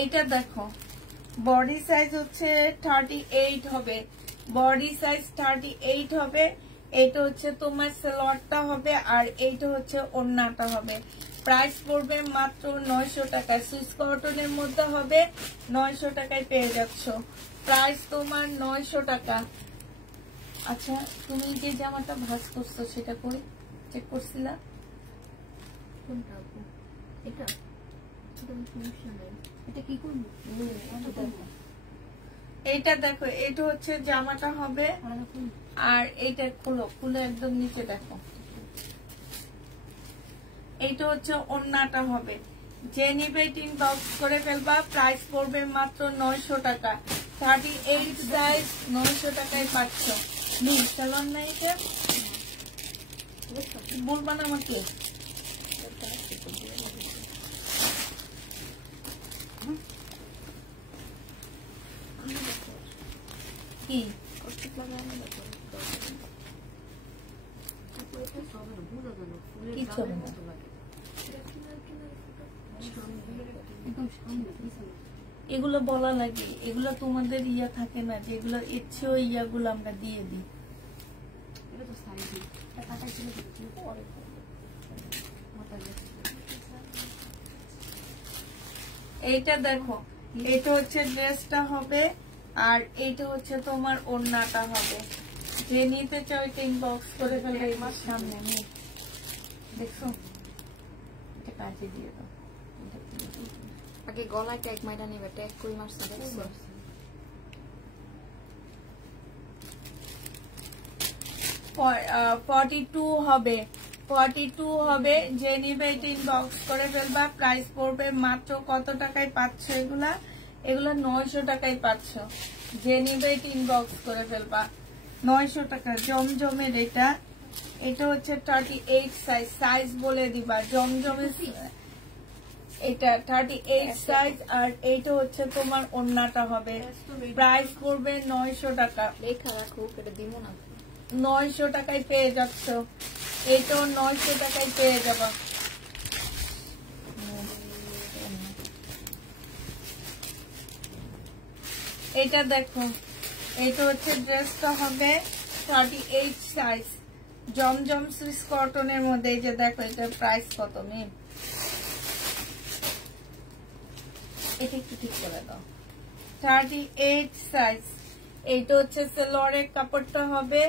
এইটা দেখো, বডি সাইজ হচ্ছে 38 হবে, বডি সাইজ 38 হবে। এটা হচ্ছে তোমার সালোয়ারটা হবে, আর এইটা হচ্ছে ওড়নাটা হবে। প্রাইস পড়বে মাত্র 900 টাকা। সুইস কটনের মধ্যে হবে, 900 টাকায় পেয়ে যাচ্ছ। প্রাইস তোমার 900 টাকা। আচ্ছা, তুমি যে জামাটা ভাঁজ করছো সেটা কই চেক করছিলা? কোনটা আপু? এটা সমস্যা নাই, এটা কি করবো? এইটা দেখো, এটা হচ্ছে জামাটা হবে, আর এইটা খুলো, খুলে একদম নিচে দেখো, এইটা হচ্ছে ওড়নাটা হবে। যে নিবে ইনবক্স করে ফেলবা। প্রাইস পড়বে মাত্র 900 টাকা। 38 সাইজ 900 টাকায় পাচ্ছ। সালোয়ার নাই এটা বলবা না আমাকে? কি এগুলো বলা লাগে, এগুলো তোমাদের ইয়া থাকে না, যেগুলো ইচ্ছে ওই ইয়াগুলো আমরা দিয়ে দিই। এইটা দেখো, এটা হচ্ছে ড্রেসটা হবে, আর এইটা হচ্ছে তোমার ওড়নাটা হবে। যে নিতে চাও এটা ইনবক্স করে ফেলবে। আমার সামনে নেই, দেখছো? এটা কাজে দিয়ে দাও। আগে গলায় ট্যাগ মাইরা নিবে, ট্যাগ কই মারছে দেখছো? 42 হবে, 42 হবে। যে নিবে এটা ইনবক্স করে ফেলবা। প্রাইস পড়বে মাত্র কত টাকায় পাচ্ছ এগুলা? এগুলা 900 টাকায় পাচ্ছ। যে নিবে এটা ইনবক্স করে ফেলবা। 900 টাকা জমজমের এটা। এটা হচ্ছে 38 সাইজ, সাইজ বলে দিবা। জমজমের এটা 38 সাইজ, আর এইটা হচ্ছে তোমার ওড়নাটা হবে। প্রাইস পড়বে 900 টাকা। লেখা রাখো, এটা দিব না। 900 টাকায় পেয়ে যাচ্ছ। এটাও 900 টাকায় পেয়ে যাবা। এটা দেখো, এটা হচ্ছে ড্রেসটা হবে 38 সাইজ, জমজম সুইস কটনের মধ্যে। এই যে দেখো, এটার প্রাইস কত মেয়ে? এটা একটু ঠিক করে দাও। 38 সাইজ। এইটা হচ্ছে সেলোয়ারের কাপড়টা হবে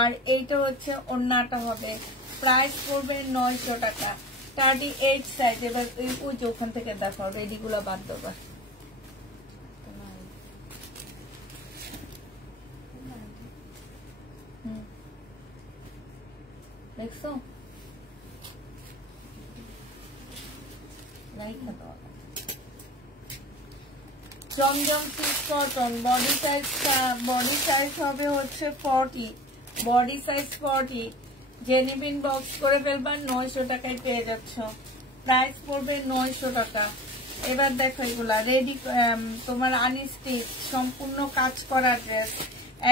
আর এইটা হচ্ছে ওড়নাটা হবে। প্রাইস পড়বে 900 টাকা। 38 সাইজ। এবার ওই যে ওখান থেকে দেখো রেডিগুলো বাদ দেবা। দেখছো জমজম সিল্ক কটন। বডি সাইজ হবে হচ্ছে 40। Body size 40। যে নিবেন বক্স করে ফেলবা 900 টাকায় পেয়ে যাচ্ছ। প্রাইস পড়বে 900 টাকা। এবার দেখো এগুলা রেডি তোমার আনস্টিচ সম্পূর্ণ কাজ করা ড্রেস,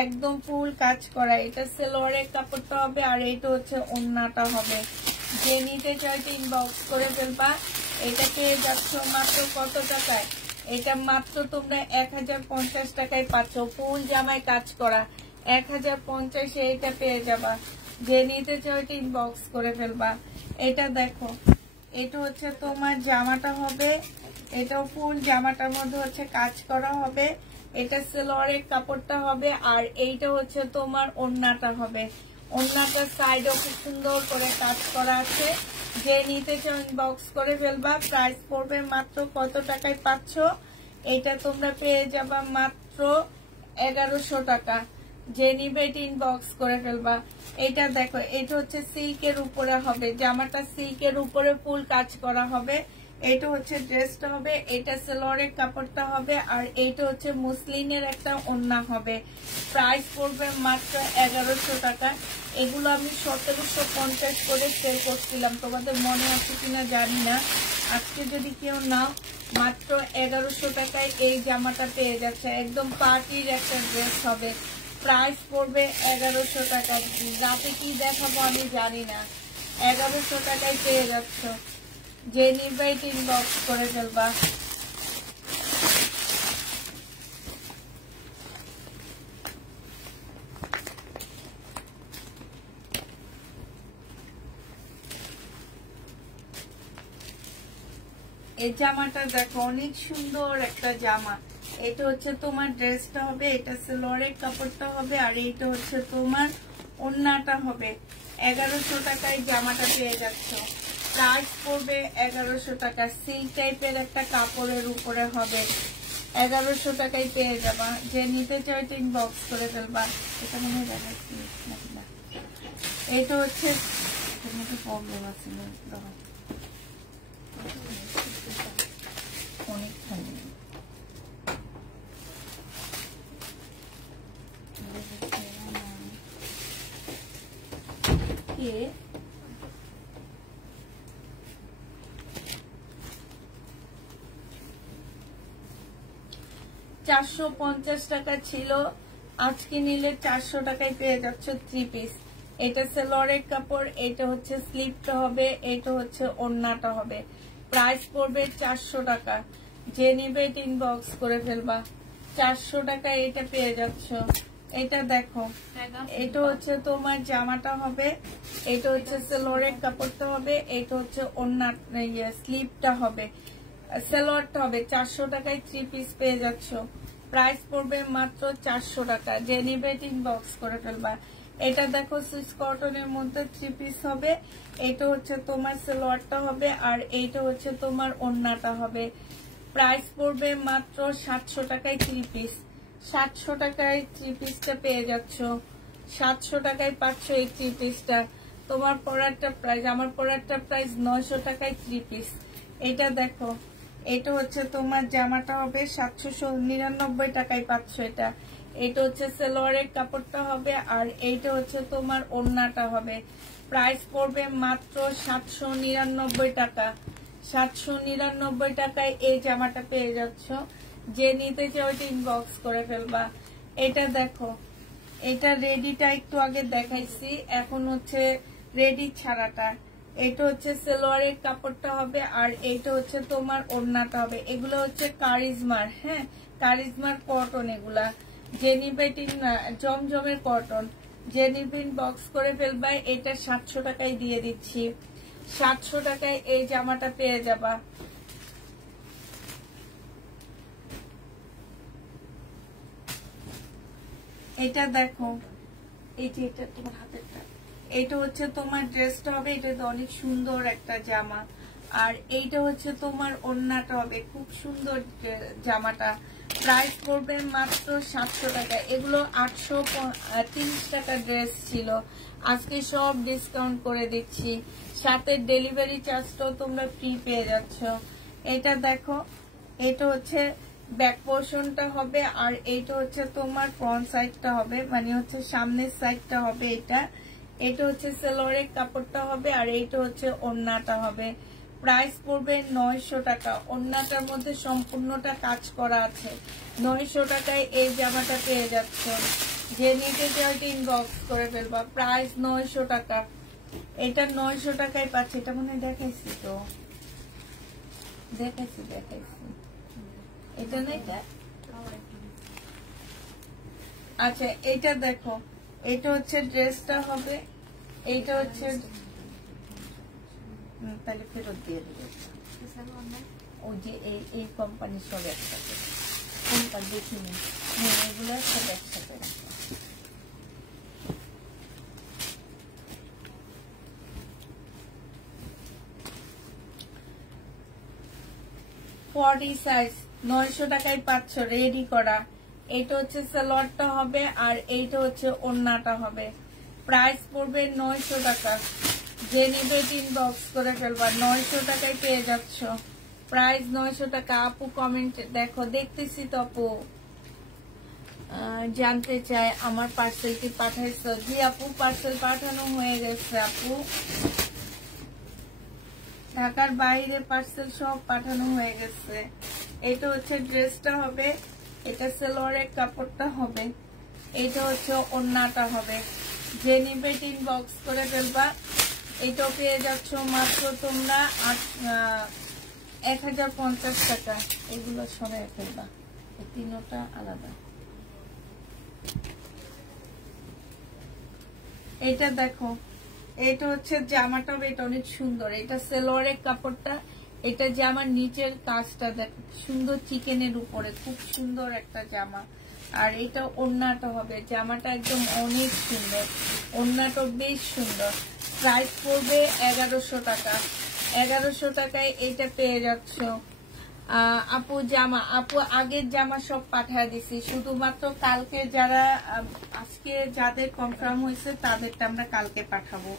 একদম ফুল কাজ করা। এটা সেলোয়ারের কাপড়টা হবে আর এইটা হচ্ছে ওড়নাটা হবে। যে নিতে চাইতে ইনবক্স করে ফেলবা। এটা পেয়ে যাচ্ছ মাত্র কত টাকায়? এটা মাত্র তোমরা 1050 টাকায় পাচ্ছ। ফুল জামায় কাজ করা 1050 এটা পেয়ে যাবা। যে নিতে চাইতে ইনবক্স করে ফেলবা। এটা দেখো, এটা হচ্ছে তোমার জামাটা হবে। এটাও ফুল জামাটার মধ্যে হচ্ছে কাজ করা হবে। এটা সেলোয়ারের কাপড়টা হবে আর এইটা হচ্ছে তোমার ওড়নাটা হবে। ওড়নাটার সাইডও খুব সুন্দর করে কাজ করা আছে। যে নিতে চাও ইনবক্স করে ফেলবা। প্রাইস পড়বে মাত্র কত টাকায় পাচ্ছ? এটা তোমরা পেয়ে যাবা মাত্র 1100 টাকা। যে নিবে এটা ইনবক্স করে ফেলবা। এটা দেখো, এটা হচ্ছে সিল্কের উপরে হবে। জামাটা সিল্কের উপরে ফুল কাজ করা হবে। এটা হচ্ছে ড্রেসটা হবে। এটা সেলোয়ারের কাপড়টা হবে আর এইটা হচ্ছে মুসলিনের একটা ওড়না হবে। প্রাইস পড়বে মাত্র 1100 টাকা। এগুলো আমি 1750 করে সেল করছিলাম, তোমাদের মনে আছে কিনা জানি না। আজকে যদি কেউ নাও মাত্র 1100 টাকায় এই জামাটা পেয়ে যাচ্ছে। একদম পার্টির একটা ড্রেস হবে। প্রাইস পড়বে 1100 টাকা। রাতে কি দেখাবো আমি জানি না। 1100 টাকায় পেয়ে যাচ্ছ। যে নিবে ইনবক্স করে ফেলবা। এই জামাটা দেখো, অনেক সুন্দর একটা জামা। এটা হচ্ছে তোমার ড্রেসটা হবে। এটা সেলোয়ারের কাপড়টা হবে আর এইটা হচ্ছে তোমার ওড়নাটা হবে। 1100 টাকায় জামাটা পেয়ে যাচ্ছ। প্রাইস পড়বে 1100 টাকা। সিল্ক টাইপের একটা কাপড়ের উপরে হবে। 1100 টাকায় পেয়ে যাবা। যে নিতে চাও ইনবক্স করে ফেলবা। এটা মনে হয় দেখাচ্ছি নাকি না। এইটা হচ্ছে প্রবলেম আছে অনেকখানি। কে 450 টাকা ছিল, আজকে নিলে 400 টাকায় পেয়ে যাচ্ছ 3 পিস। এটা সেলোয়ারের কাপড়, এটা হচ্ছে স্লিপটা হবে, এটা হচ্ছে ওড়নাটা হবে। প্রাইস পড়বে 400 টাকা। যে নিবে ইনবক্স করে ফেলবা। 400 টাকায় এটা পেয়ে যাচ্ছ। এটা দেখো, এটা হচ্ছে তোমার জামাটা হবে। এটা হচ্ছে সেলোয়ারের কাপড়টা হবে। এটা হচ্ছে ওড়না স্লিপটা হবে। সেলোয়ারটা হবে। 400 টাকায় 3 পিস পেয়ে যাচ্ছ। প্রাইস পড়বে মাত্র 400 টাকা। যে নিবে ইনবক্স করে ফেলবা। এটা দেখো, সুইস কটনের মধ্যে 3 পিস হবে। এটা হচ্ছে তোমার সেলোয়ারটা হবে আর এইটা হচ্ছে তোমার ওড়নাটা হবে। প্রাইস পড়বে মাত্র 700 টাকায় 3 পিস। 700 টাকায় 3 পিসটা পেয়ে যাচ্ছ। 700 টাকায় পাচ্ছ এই 3 পিসটা। তোমার পরারটা প্রাইস, আমার পরারটা প্রাইস 900 টাকায় 3 পিস। এটা দেখো, এটা হচ্ছে তোমার জামাটা হবে। 799 টাকায় পাচ্ছ এটা। এটা হচ্ছে সেলোয়ারের কাপড়টা হবে আর এইটা হচ্ছে তোমার ওড়নাটা হবে। প্রাইস পড়বে মাত্র 799 টাকা। 799 টাকায় এই জামাটা পেয়ে যাচ্ছ। যে নিতে চাও ইনবক্স করে ফেলবা। এটা দেখো, এটা রেডিটা একটু আগে দেখাইছি, এখন হচ্ছে রেডি ছাড়াটা। এটা হচ্ছে সেলোয়ারের কাপড়টা হবে আর এইটা হচ্ছে তোমার ওড়নাটা হবে। এগুলো হচ্ছে কারিজমার, হ্যাঁ কারিজমার কটন। এগুলা জেনিবেটিন জমজমের কটন। জেনিবিন বক্স করে ফেলবা। এটা 700 টাকায় দিয়ে দিচ্ছি। 700 টাকায় এই জামাটা পেয়ে যাবা। এটা দেখো, এটা তোমার হাতেরটা, এটা হচ্ছে তোমার ড্রেসটা হবে, এটা অনেক সুন্দর একটা জামা। আর এইটা হচ্ছে তোমার ওড়নাটা হবে, খুব সুন্দর জামাটা। প্রাইস পড়বে মাত্র 700 টাকা। এগুলো 830 টাকা ড্রেস ছিল, আজকে সব ডিসকাউন্ট করে দিচ্ছি। সাথে ডেলিভারি চার্জটাও তোমরা ফ্রি পেয়ে যাচ্ছ। এটা দেখো, এটা হচ্ছে ব্যাক পোর্শনটা হবে, আর এইটা হচ্ছে তোমার ফ্রন্ট সাইডটা হবে, মানে হচ্ছে সামনের সাইডটা হবে। এটা হচ্ছে সেলোয়ারের কাপড়টা হবে, আর এইটা হচ্ছে ওড়নাটা হবে। প্রাইস পড়বে 900 টাকা। ওড়নাটার মধ্যে সম্পূর্ণটা কাজ করা আছে। 900 টাকায় এই জামাটা পেয়ে যাচ্ছ। যে নিতে চাও ইনবক্স করে ফেলবা। প্রাইস 900 টাকা। এটা 900 টাকায় পাচ্ছে। এটা মনে হয় দেখাইছি তো, দেখাইছি। এটা না, এটা আচ্ছা। এটা দেখো, এটা হচ্ছে ড্রেসটা হবে, এইটা হচ্ছে, তাহলে ফেরত দিয়ে দেবে। ওই যে এই কোম্পানির সব একসাথে, কোনটা দেখিনি, এগুলো সব একসাথে রাখো। বডি সাইজ 900 টাকায় পাচ্ছ রেডি করা। এইটা হচ্ছে সালোয়ারটা হবে, আর এইটা হচ্ছে ওড়নাটা হবে। প্রাইস পড়বে 900 টাকা। যে নিবে ইনবক্স করে ফেলবা। 900 টাকায় পেয়ে যাচ্ছ। প্রাইস 900 টাকা। আপু কমেন্ট দেখো, দেখতেছি তো আপু। জানতে চাই আমার পার্সেল কি পাঠাইছো? জি আপু, পার্সেল পাঠানো হয়ে গেছে আপু। ঢাকার বাইরে পার্সেল সব পাঠানো হয়ে গেছে। এটা হচ্ছে ড্রেসটা হবে, এটা সালোয়ারের কাপড়টা হবে, এটা হচ্ছে ওড়নাটা হবে। যে নিবে ইনবক্স করে ফেলবা। এটাও পেয়ে যাচ্ছ মাত্র তোমরা 1050 টাকা। এগুলো সরাই ফেলবা, এই তিনটা আলাদা। এটা দেখো, এটা হচ্ছে জামাটা, এটা অনেক সুন্দর। এটা সালোয়ারের কাপড়টা, এটা জামার নিচের কাজটা দেখো, সুন্দর চিকেনের উপরে, খুব সুন্দর একটা জামা। আর এটা ওড়নাটা হবে। জামাটা একদম অনেক সুন্দর, ওড়নাটা বেশ সুন্দর। প্রাইস পড়বে 1100 টাকা। 1100 টাকায় এটা পেয়ে যাচ্ছ। আপু জামা, আপু আগের জামা সব পাঠিয়ে দিছি, শুধুমাত্র কালকে যারা, আজকে যাদের কনফার্ম হয়েছে তাদেরটা আমরা কালকে পাঠাবো।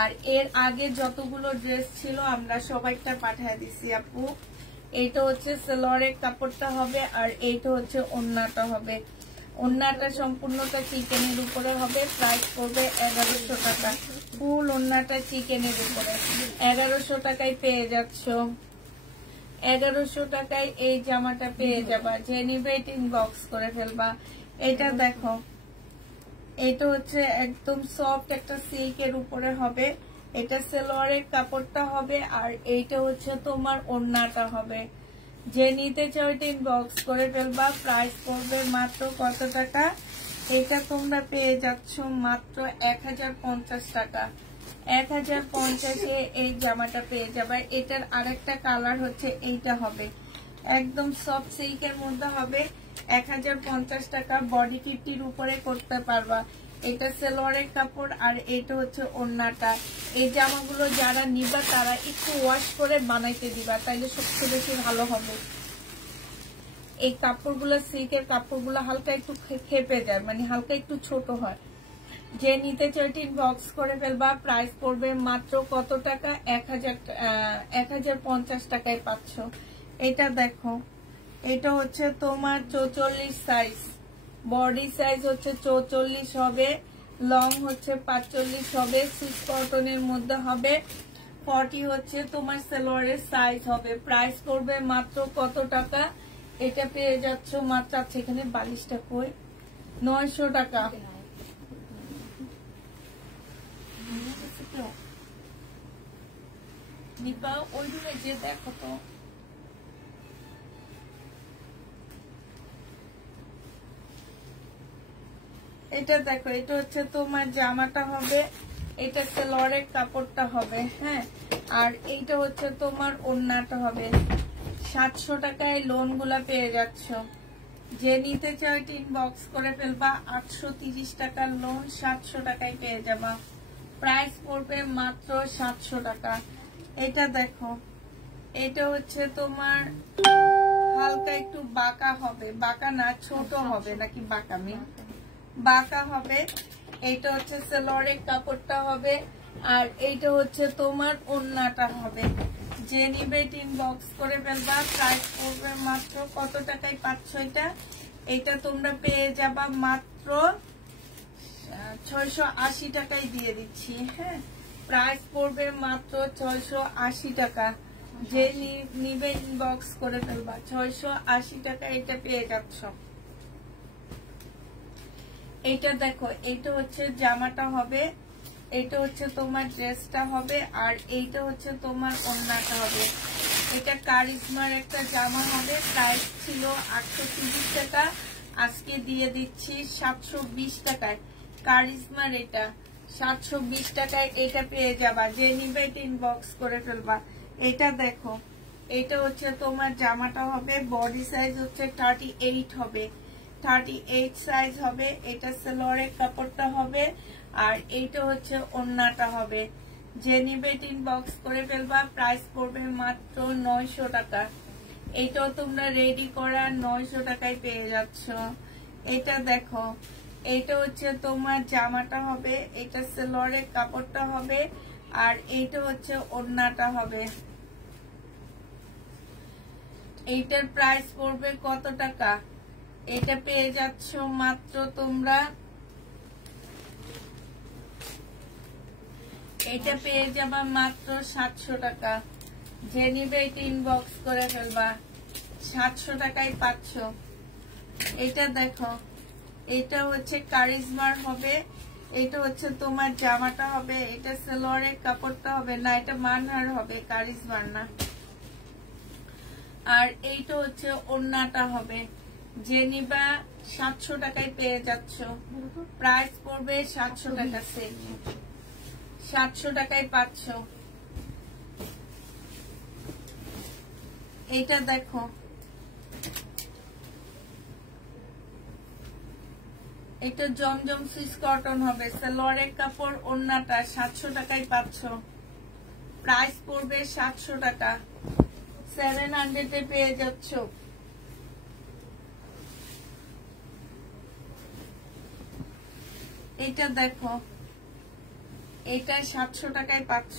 আর এর আগে যতগুলো ড্রেস ছিল আমরা সবাইটা পাঠিয়ে দিছি আপু। এইটা হচ্ছে সালোয়ারের কাপড়টা হবে, আর এইটা হচ্ছে ওড়নাটা হবে। ওড়নাটা সম্পূর্ণটা চিকেনের উপরে হবে। প্রাইস পড়বে 1100 টাকা। ফুল ওড়নাটা চিকেনের উপরে 1100 টাকায় পেয়ে যাচ্ছ। 1100 টাকায় এই জামাটা পেয়ে যাবা। যে নিবে ইনবক্স করে ফেলবা। এটা দেখো, এটা হচ্ছে একদম সফট একটা সিল্কের উপরে হবে। এটা সালোয়ারের কাপড়টা হবে, আর এইটা হচ্ছে তোমার ওড়নাটা হবে। যে নিতে চাও ইনবক্স করে ফেলবা। প্রাইস পড়বে মাত্র কত টাকা? এটা তোমরা পেয়ে যাচ্ছ মাত্র 1050 টাকা। 1050-এ এই জামাটা পেয়ে যাবে। এটার আরেকটা কালার হচ্ছে এইটা হবে, একদম সফট সিল্কের মধ্যে হবে। 1050 টাকা। বডি 50-র উপরে করতে পারবা। এটা সালোয়ারের কাপড়, আর এটা হচ্ছে ওড়নাটা। এই জামাগুলো যারা নিবা তারা একটু ওয়াশ করে বানাইতে দিবা, তাইলে সবচেয়ে বেশি ভালো হবে। এই কাপড়গুলো, সিল্কের কাপড়গুলো হালকা একটু খেপে যায়, মানে হালকা একটু ছোট হয়। যে নিতে চাই ইনবক্স করে ফেলবা। প্রাইস পড়বে মাত্র কত টাকা? 1050 টাকায় পাচ্ছ। এটা দেখো, এটা হচ্ছে তোমার 44 সাইজ। বডি সাইজ হচ্ছে 44 হবে, লং হচ্ছে 45 হবে, সুইস কটনের মধ্যে হবে। 40 হচ্ছে তোমার সালোয়ারের সাইজ হবে। প্রাইস পড়বে মাত্র কত টাকা? এটা পেয়ে যাচ্ছ মাত্র, আছে এখানে বালিশটা কই, 900 টাকা। নিপা ওই রুমে যে দেখো তো। এটা দেখো, এটা হচ্ছে তোমার জামাটা হবে, এটা সালোয়ারের কাপড়টা হবে, হ্যাঁ। আর এইটা হচ্ছে তোমার ওড়নাটা হবে। 700 টাকায় লোন গুলা পেয়ে যাচ্ছ। যে নিতে চাও এটা ইনবক্স করে ফেলবা। 830 টাকার লোন 700 টাকায় পেয়ে যাবা। প্রাইস পড়বে মাত্র 700 টাকা। এটা দেখো, এটা হচ্ছে তোমার হালকা একটু বাঁকা হবে, বাঁকা না ছোট হবে নাকি বাঁকা, বাঁকা হবে। এইটা হচ্ছে সেলরের কাপড়টা হবে, আর এইটা হচ্ছে তোমার ওড়নাটা হবে। যে নিবে ইনবক্স করে ফেলবা। প্রাইস পড়বে মাত্র কত টাকায় পাচ্ছ এটা? এটা তোমরা পেয়ে যাবা মাত্র 680 টাকায় দিয়ে দিচ্ছি। হ্যাঁ, প্রাইস পড়বে মাত্র 680 টাকা। যে নিবে ইনবক্স করে ফেলবা। 680 টাকা এটা পেয়ে যাচ্ছ। এটা দেখো, এটা হচ্ছে জামাটা হবে, এটা হচ্ছে তোমার ড্রেসটা হবে, আর এইটা হচ্ছে তোমার ওড়নাটা হবে। এটা কারিজমার একটা জামা হবে। প্রাইস ছিল 830 টাকা, আজকে দিয়ে দিচ্ছি 720 টাকায়। কারিজমার এটা 720 টাকায় এটা পেয়ে যাবা। যে নিবে ইনবক্স করে ফেলবা। এটা দেখো, এটা হচ্ছে তোমার জামাটা হবে, বডি সাইজ হচ্ছে 38 হবে, 38 সাইজ হবে। এটা সেলরের কাপড়টা হবে, আর এইটা হচ্ছে ওড়নাটা হবে। যে নিবে ইনবক্স করে ফেলবা। প্রাইস পড়বে মাত্র 900 টাকা। এটাও তোমরা রেডি করা 900 টাকায় পেয়ে যাচ্ছ। এটা দেখো, এইটা হচ্ছে তোমার জামাটা হবে, এটা সেলরের কাপড়টা হবে, আর এইটা হচ্ছে ওড়নাটা হবে। এইটার প্রাইস পড়বে কত টাকা? এটা পেয়ে যাচ্ছ মাত্র তোমরা, এটা পেয়ে যাবা মাত্র 700 টাকা। যে নিবে এটা ইনবক্স করে ফেলবা। 700 টাকায় পাচ্ছ। এটা দেখো, এটা হচ্ছে কারিজমার হবে, এটা হচ্ছে তোমার জামাটা হবে, এটা সেলরের কাপড়টা হবে, না এটা মানহার হবে, কারিজমার না। আর এইটা হচ্ছে ওড়নাটা হবে। যে নিবা 700 টাকায় পেয়ে যাচ্ছ। প্রাইস পড়বে 700 টাকা। সেল 700 টাকায় পাচ্ছ। এইটা দেখো, এটা জমজম সুইস কটন হবে, সালোয়ারের কাপড়, ওড়নাটা 700 টাকায় পাচ্ছ। প্রাইস পড়বে 700 টাকা। 700 এ পেয়ে যাচ্ছ। এটা দেখো, এটা 700 টাকায় পাচ্ছ।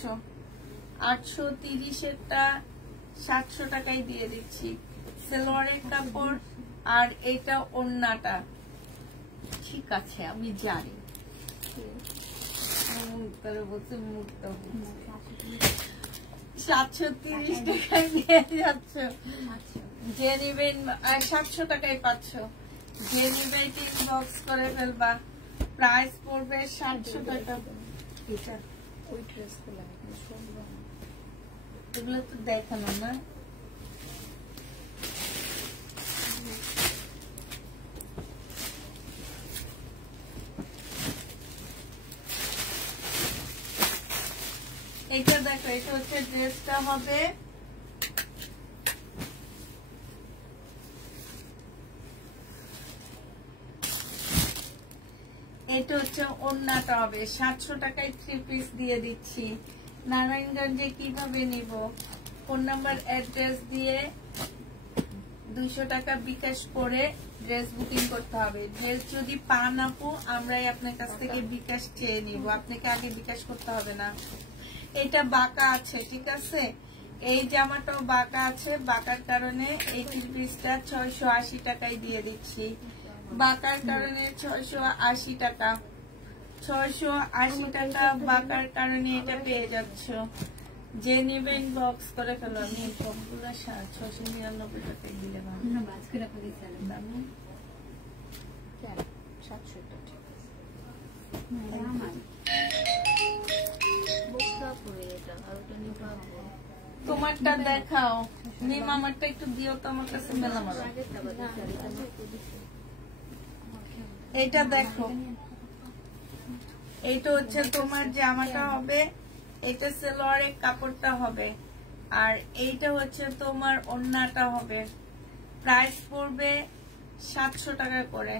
830 এরটা 700 টাকায় দিয়ে দিচ্ছি। সালোয়ারের কাপড়, আর এটা ওড়নাটা। ঠিক আছে, আমি জানি 730 টাকায় নিয়ে যাচ্ছ। যে নিবেন 700 টাকায় পাচ্ছ। যে নিবে ইনবক্স করে ফেলবা। প্রাইস পড়বে 700 টাকা। এটা ওই ড্রেস গুলো এগুলো তো দেখানো না। এটা দেখো, এটা হচ্ছে ড্রেসটা হবে। এটা হচ্ছে ওড়নাটা হবে। 700 টাকায় 3 পিস দিয়ে দিচ্ছি। নারায়ণগঞ্জে কিভাবে নিব? ফোন নাম্বার অ্যাড্রেস দিয়ে 200 টাকা বিকাশ করে ড্রেস বুকিং করতে হবে। ড্রেস যদি পান আপু, আমরাই আপনার কাছ থেকে বিকাশ চেয়ে নিব, আপনাকে আগে বিকাশ করতে হবে না। এটা বাঁকা আছে, ঠিক আছে? এই জামাটাও বাঁকা আছে, বাঁকার কারণে এই 3 পিসটা 680 টাকায় দিয়ে দিচ্ছি। বাঁকার কারণে 680 টাকা। 680 টাকা বাঁকার কারণে এটা পেয়ে যাচ্ছ। যে নিবে ইনবক্স করে ফেলো। আমি সবগুলো 699 টাকায় দিলে ভালো। দামি 700 টাকা। তোমারটা দেখাও। নিম আমারটা একটু দিও তো, আমার কাছে মেলা মারা। এটা দেখো, এইটা হচ্ছে তোমার জামাটা হবে, এটা সালোয়ারের কাপড়টা হবে, আর এইটা হচ্ছে তোমার ওড়নাটা হবে। প্রাইস পড়বে 700 টাকা করে।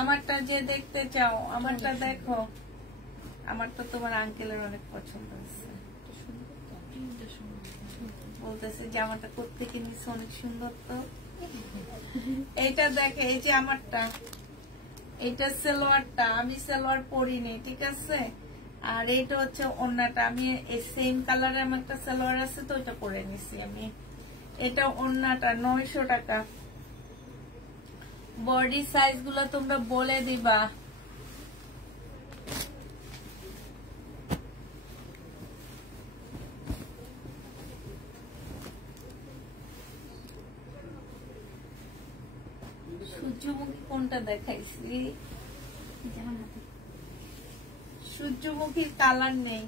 আমারটা যে দেখতে চাও আমারটা দেখো, আমারটা তোমার আঙ্কেলের অনেক পছন্দ হয়েছে, বলতেছে যে আমারটা কোত্থেকে নিচ্ছে, অনেক সুন্দর। তো এইটা দেখে, এই যে আমারটা, এইটা সালোয়ারটা, আমি সালোয়ার পরিনি, ঠিক আছে। আর এইটা হচ্ছে ওড়নাটা, আমি এই সেম কালারের আমার একটা সালোয়ার আছে তো ওইটা পরে নিছি আমি। এটা ওড়নাটা 900 টাকা। বডি সাইজ গুলো তোমরা বলে দিবা। সূর্যমুখী কোনটা দেখাইছি? সূর্যমুখীর কালার নেই।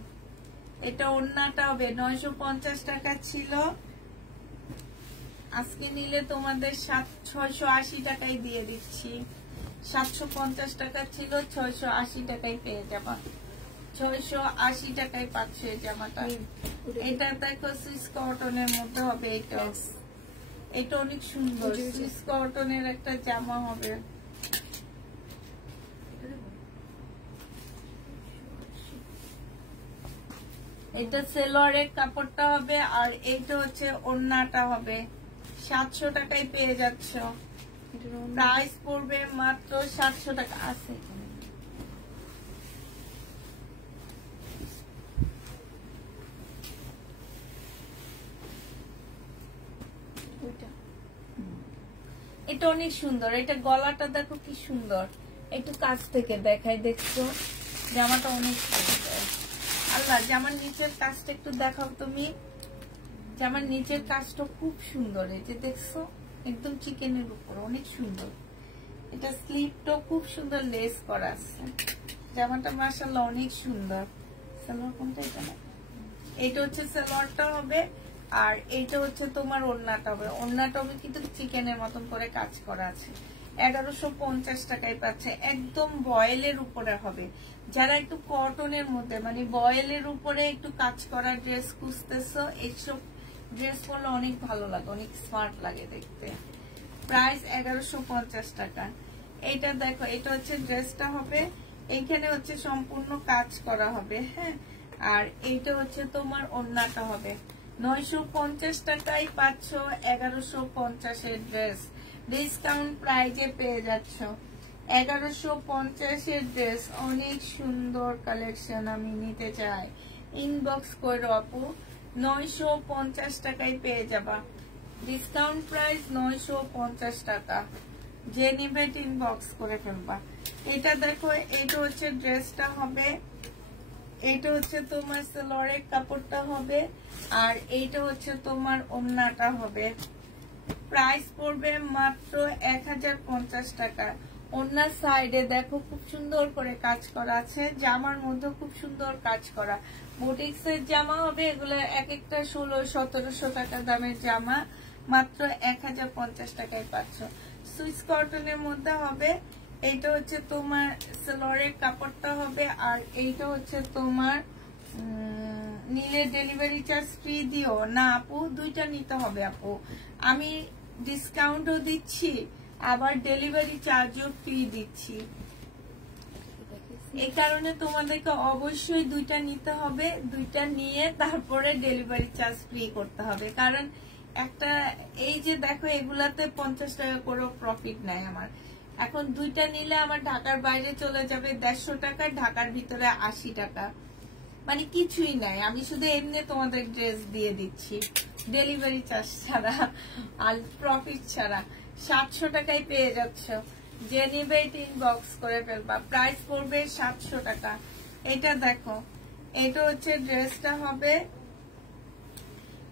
এটা ওড়নাটা হবে 950 টাকা ছিল, আজকে নিলে তোমাদের 680 টাকায় দিয়ে দিচ্ছি। 750 টাকা ছিল, 680 টাকায় পেয়ে যাবা। 680 টাকায় পাচ্ছ এই জামাটা। এটা দেখো সুইস কটনের মধ্যে হবে। এটা অনেক সুন্দর, সুইস কটনের একটা জামা হবে। এটা সেলোয়ারের কাপড়টা হবে, আর এইটা হচ্ছে ওড়নাটা হবে। 700 টাকায় পেয়ে যাচ্ছ। প্রাইস পড়বে মাত্র 700 টাকা। আছে এটা অনেক সুন্দর। এটা গলাটা দেখো কি সুন্দর, একটু কাছ থেকে দেখাই, দেখছো জামাটা অনেক সুন্দর। আল্লাহ, জামার নিচের কাজটা একটু দেখাও তুমি। জামার নিচের কাজটা খুব সুন্দর, এই যে দেখছো একদম চিকেনের উপর, অনেক সুন্দর। এটা স্লিপটাও খুব সুন্দর, লেস করা আছে। জামাটা মাশাআল্লাহ অনেক সুন্দর। সালোয়ার কোনটা? এটা না, এইটা হচ্ছে সালোয়ারটা হবে, আর এইটা হচ্ছে তোমার ওড়নাটা হবে। ওড়নাটা হবে কিন্তু চিকেনের মতন করে কাজ করা আছে। 1150 টাকায় পাচ্ছে। একদম বয়েলের উপরে হবে। যারা একটু কটনের মধ্যে মানে বয়েলের উপরে একটু কাজ করা ড্রেস খুঁজতেছো, এইসব ড্রেস পরলে অনেক ভালো লাগে, অনেক স্মার্ট লাগে দেখতে। প্রাইস 1150 টাকা। এইটা দেখো, এটা হচ্ছে ড্রেসটা হবে, এইখানে হচ্ছে সম্পূর্ণ কাজ করা হবে, হ্যাঁ। আর এইটা হচ্ছে তোমার ওড়নাটা হবে। 950 টাকায় পাচ্ছ 1150 এর ড্রেস। ডিসকাউন্ট প্রাইজে পেয়ে যাচ্ছ। 1150 এর ড্রেস, অনেক সুন্দর কালেকশন, আমি নিতে চাই। ইনবক্স করে আপু, 950 টাকায় পেয়ে যাবা। ডিসকাউন্ট প্রাইস 950 টাকা। যে নিবে ইনবক্স করে ফেলবা। এটা দেখো, এটা হচ্ছে ড্রেসটা হবে, এইটা হচ্ছে তোমার সালোয়ারের কাপড়টা হবে, আর এইটা হচ্ছে তোমার ওড়নাটা হবে। প্রাইস পড়বে মাত্র 1050 টাকা। ওড়নার সাইডে দেখো খুব সুন্দর করে কাজ করা আছে, জামার মধ্যে খুব সুন্দর কাজ করা। বুটিক্সের জামা হবে এগুলো, এক একটা 1600-1700 টাকা দামের জামা, মাত্র 1050 টাকায় পাচ্ছ। সুইস কটনের মধ্যে হবে। এইটা হচ্ছে তোমার সালোয়ারের কাপড়টা হবে, আর এইটা হচ্ছে তোমার নিলে ডেলিভারি চার্জ ফ্রি দিও না আপু, দুইটা নিতে হবে আপু। আমি ডিসকাউন্টও দিচ্ছি, আবার ডেলিভারি চার্জও ফ্রি দিচ্ছি। এই কারণে তোমাদেরকে অবশ্যই দুইটা নিতে হবে, দুইটা নিয়ে তারপরে ডেলিভারি চার্জ ফ্রি করতে হবে। কারণ একটা এই যে দেখো এগুলাতে 50 টাকা করে প্রফিট নাই আমার। এখন দুইটা নিলে আমার ঢাকার বাইরে চলে যাবে 150 টাকা, ঢাকার ভিতরে 80 টাকা, মানে কিছুই নাই। আমি শুধু এমনি তোমাদের ড্রেস দিয়ে দিচ্ছি ডেলিভারি চার্জ ছাড়া আর প্রফিট ছাড়া। 700 টাকায় পেয়ে যাচ্ছ। যে নিবে ইনবক্স করে ফেলবা। প্রাইস পড়বে 700 টাকা। এটা দেখো, এটা হচ্ছে ড্রেসটা হবে,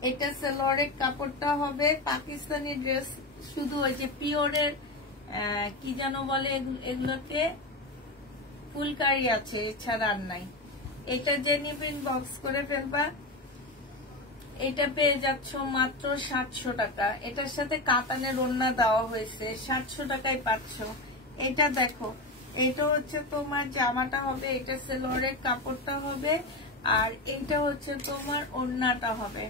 এটা সালোয়ারের কাপড়টা হবে। পাকিস্তানি ড্রেস, শুধু ওই যে পিওরের কি যেন বলে এগুলোকে, ফুলকারি আছে, এছাড়া আর নাই। এটা যে নিবে ইনবক্স করে ফেলবা। এটা পেয়ে যাচ্ছ মাত্র 700 টাকা। এটার সাথে কাতানের ওড়না দেওয়া হয়েছে, 700 টাকায় পাচ্ছ। এটা দেখো, এটা হচ্ছে তোমার জামাটা হবে, এটা সালোয়ারের কাপড়টা হবে, আর এটা হচ্ছে তোমার ওড়নাটা হবে।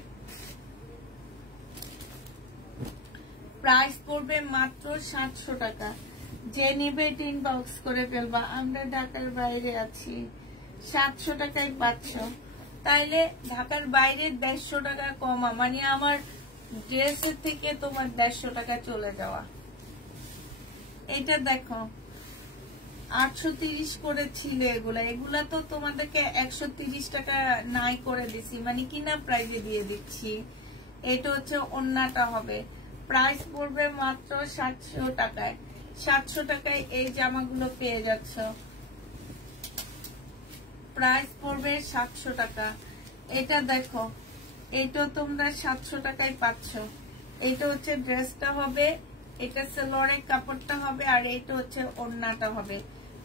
প্রাইস পড়বে মাত্র 700 টাকা। যে নিবে ইনবক্স করে ফেলবা। আমরা ঢাকার বাইরে আছি, 700 টাকায় পাচ্ছ। তাইলে ঢাকার বাইরে 150 টাকা কমা, মানে আমার ড্রেসের থেকে তোমার 150 টাকা চলে যাওয়া। এটা দেখো 830 করে ছিল এগুলা, এগুলা তো তোমাদেরকে 130 টাকা নাই করে দিছি, মানে কিনা প্রাইজে দিয়ে দিচ্ছি। এটা হচ্ছে ওন্নাটা হবে, প্রাইস পড়বে মাত্র 700 টাকায়। 700 টাকায় এই জামাগুলো পেয়ে যাচ্ছ, প্রাইস পড়বে 700 টাকা। এটা দেখো, এটা তোমরা 700 টাকায় পাচ্ছ। এটা হচ্ছে ড্রেসটা হবে, এটা সালোয়ারের কাপড়টা হবে, আর এটা হচ্ছে ওড়নাটা হবে।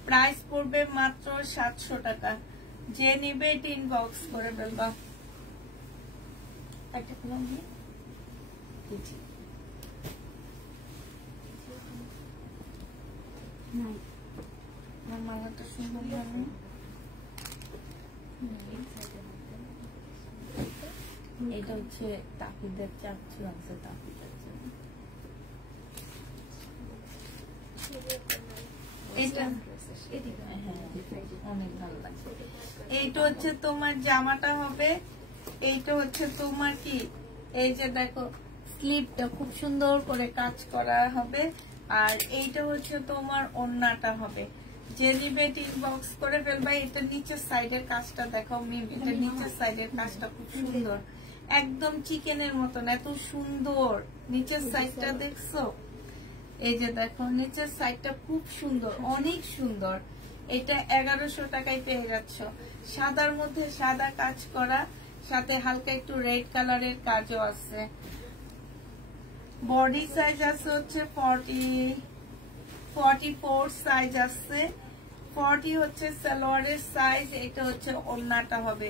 প্রাইস পড়বে মাত্র 700 টাকা। যে নিবে এটা ইনবক্স করে ফেলবা। মালাটা সুন্দর হবে। এটা হচ্ছে তাকিদের চাচ্ছু আছে, তাকি চাচ্ছু। এটা অনেক ভালো লাগছে। এইটা হচ্ছে তোমার জামাটা হবে, এইটা হচ্ছে তোমার কি, এই যে দেখো স্লিভটা খুব সুন্দর করে কাজ করা হবে, আর এইটা হচ্ছে তোমার ওড়নাটা হবে। যে নিবে ইনবক্স করে ফেলবা। এটা নিচের সাইডের কাজটা দেখো মিম, এটা নিচের সাইডের কাজটা খুব সুন্দর, একদম চিকেনের মতন, এত সুন্দর নিচের সাইডটা দেখছো? এই যে দেখো নিচের সাইডটা খুব সুন্দর, অনেক সুন্দর। এটা 1100 টাকায় পেয়ে যাচ্ছ। সাদার মধ্যে সাদা কাজ করা, সাথে হালকা একটু রেড কালারের কাজও আছে। বডি সাইজ আছে হচ্ছে 44 সাইজ আছে। 40 হচ্ছে সালোয়ারের সাইজ, এটা হচ্ছে ওড়নাটা হবে।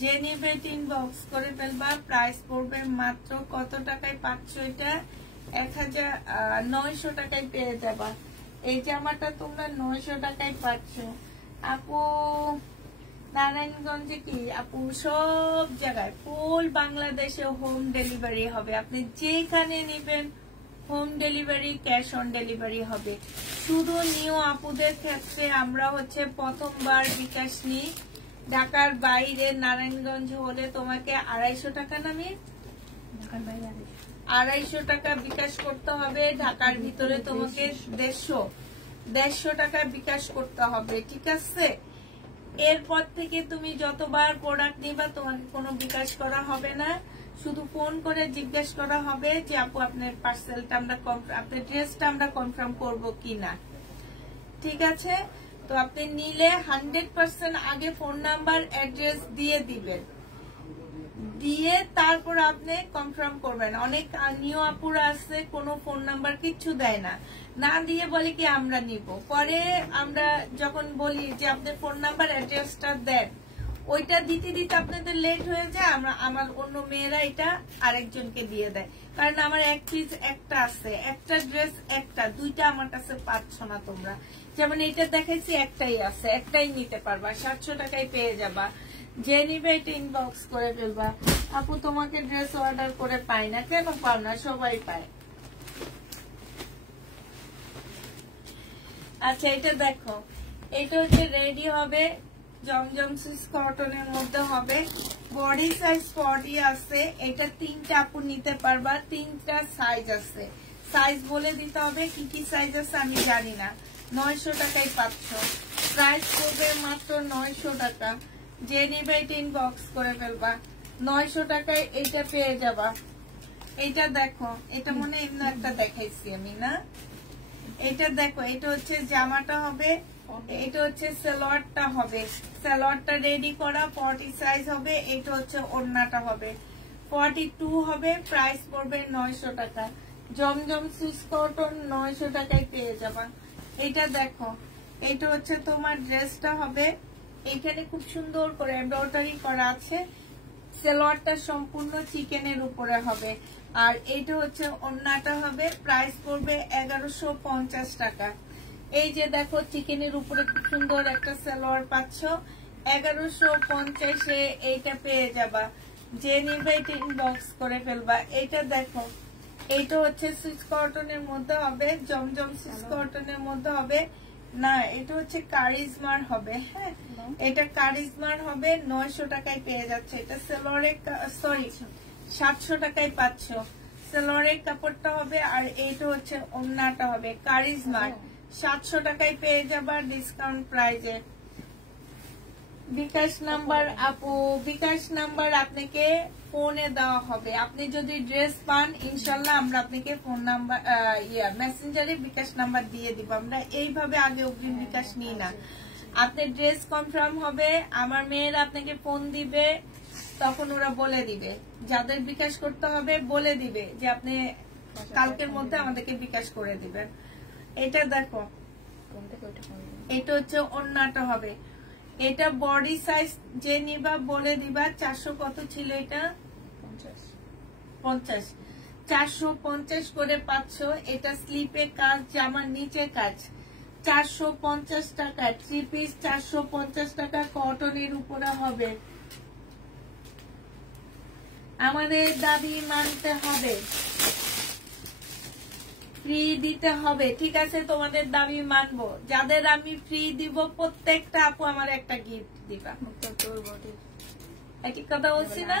যে নিবে ইনবক্স করে ফেলবা। প্রাইস পড়বে মাত্র কত টাকায় পাচ্ছ? এটা 1900 টাকায় পেয়ে যাবা। এই জামাটা তোমরা 900 টাকায় পাচ্ছ। আপু নারায়ণগঞ্জে কি আপু সব জায়গায় ফুল বাংলাদেশে হোম ডেলিভারি হবে। আপনি যেখানে নিবেন home delivery, cash on delivery হবে। শুধু নিউ আপুদের ক্ষেত্রে আমরা হচ্ছে প্রথমবার বিকাশ নিই। ঢাকার বাইরে নারায়ণগঞ্জ হলে তোমাকে 250 টাকা নামে, ঢাকার বাইরে 250 টাকা বিকাশ করতে হবে। ঢাকার ভিতরে তোমাকে 150 টাকা বিকাশ করতে হবে, ঠিক আছে? এরপর থেকে তুমি যতবার প্রোডাক্ট নিবা তোমাকে কোনো বিকাশ করা হবে না, শুধু ফোন করে জিজ্ঞেস করা হবে যে আপু আপনার পার্সেলটা আমরা আপনার ড্রেসটা আমরা কনফার্ম করবো কিনা, ঠিক আছে? তো আপনি নিলে 100% আগে ফোন নাম্বার অ্যাড্রেস দিয়ে দিবেন, দিয়ে তারপর আপনি কনফার্ম করবেন। অনেক নিউ আপুরা আছে কোনো ফোন নাম্বার কিচ্ছু দেয় না, না দিয়ে বলে কি আমরা নিব। পরে আমরা যখন বলি যে আপনার ফোন নাম্বার অ্যাড্রেসটা দেন, ওইটা দিতে দিতে আপনাদের লেট হয়ে যায়। আমার অন্য মেয়েরা এটা আরেকজনকে দিয়ে দেয়, কারণ আমার এক পিস একটা আছে, একটা ড্রেস একটা, দুইটা আমার কাছে পাচ্ছ না তোমরা। যেমন এটা দেখাইছি একটাই আছে, একটাই নিতে পারবা, 700 টাকায় পেয়ে যাবা। যে নিবে এটা ইনবক্স করে ফেলবা। আপু তোমাকে ড্রেস অর্ডার করে পাই না, কেন পাও না? সবাই পায়। আচ্ছা এটা দেখো, এটা হচ্ছে রেডি হবে, জমজম সুইস কটনের মধ্যে হবে। বডি সাইজ 40 আছে। এটা 3টা আপু নিতে পারবা, 3টা সাইজ আছে। সাইজ বলে দিতে হবে, কি কি সাইজ আছে আমি জানি না। 900 টাকায় পাচ্ছ। প্রাইস পড়বে মাত্র 900 টাকা। যে নিবে এটা ইনবক্স করে ফেলবা। 900 টাকায় এইটা পেয়ে যাবা। এইটা দেখো, এটা মনে এমনি একটা দেখাইছি আমি না? এটা দেখো, এটা হচ্ছে জামাটা হবে, এটা হচ্ছে সালোয়ারটা হবে। সালোয়ারটা রেডি করা 40 সাইজ হবে। এটা হচ্ছে ওড়নাটা হবে 42 হবে। প্রাইস পড়বে 900 টাকা। জমজম সুইস কটন 900 টাকায় পেয়ে যাবা। এটা দেখো, এটা হচ্ছে তোমার ড্রেসটা হবে। এখানে খুব সুন্দর করে এমব্রয়ডারি করা আছে। সালোয়ারটা সম্পূর্ণ চিকেনের উপরে হবে, আর এটা হচ্ছে ওড়নাটা হবে। প্রাইস পড়বে 1150 টাকা। এই যে দেখো চিকেনের উপরে খুব সুন্দর একটা সালোয়ার পাচ্ছ, 1150 এইটা পেয়ে যাবা। যে নিবে এটা ইনবক্স করে ফেলবা। এইটা দেখো, এইটা হচ্ছে সুইচ কটনের মধ্যে হবে, জমজম সুইচ কটনের মধ্যে হবে না, এটা হচ্ছে কারিজমার হবে। হ্যাঁ, এটা কারিজমার হবে, 900 টাকায় পেয়ে যাচ্ছে। এটা সেলোয়ারের, সরি 700 টাকায় পাচ্ছ। সেলোয়ারের কাপড়টা হবে, আর এইটা হচ্ছে ওন্নাটা হবে কারিজমার, 700 টাকায় পেয়ে যাবা ডিসকাউন্ট প্রাইজে। বিকাশ নাম্বার আপু, বিকাশ নাম্বার আপনাকে ফোনে দেওয়া হবে। আপনি যদি ড্রেস পান ইনশাল্লাহ আমরা আপনাকে ফোন নাম্বার মেসেঞ্জারে বিকাশ নাম্বার দিয়ে দিব। আমরা এইভাবে আগে অগ্রিম বিকাশ নিই না। আপনার ড্রেস কনফার্ম হবে, আমার মেয়েরা আপনাকে ফোন দিবে, তখন ওরা বলে দিবে যাদের বিকাশ করতে হবে, বলে দিবে যে আপনি কালকের মধ্যে আমাদেরকে বিকাশ করে দিবেন। এটা দেখো, এটা হচ্ছে ওন্নাটা হবে। এটা বডি সাইজ যে নিবা বলে দিবা। 400 কত ছিল এটা? 50, 450 করে পাচ্ছ। এটা স্লিপে কাজ, জামার নিচে কাজ, 450 টাকা। 3 পিস 450 টাকা, কটনের উপরে হবে। আমাদের দাবি মানতে হবে, ফ্রি দিতে হবে, ঠিক আছে? তোমাদের দাবি মানবো। যাদের আমি ফ্রি দিব প্রত্যেকটা আপু আমার একটা গিফট দিবা। একই কথা বলছি না?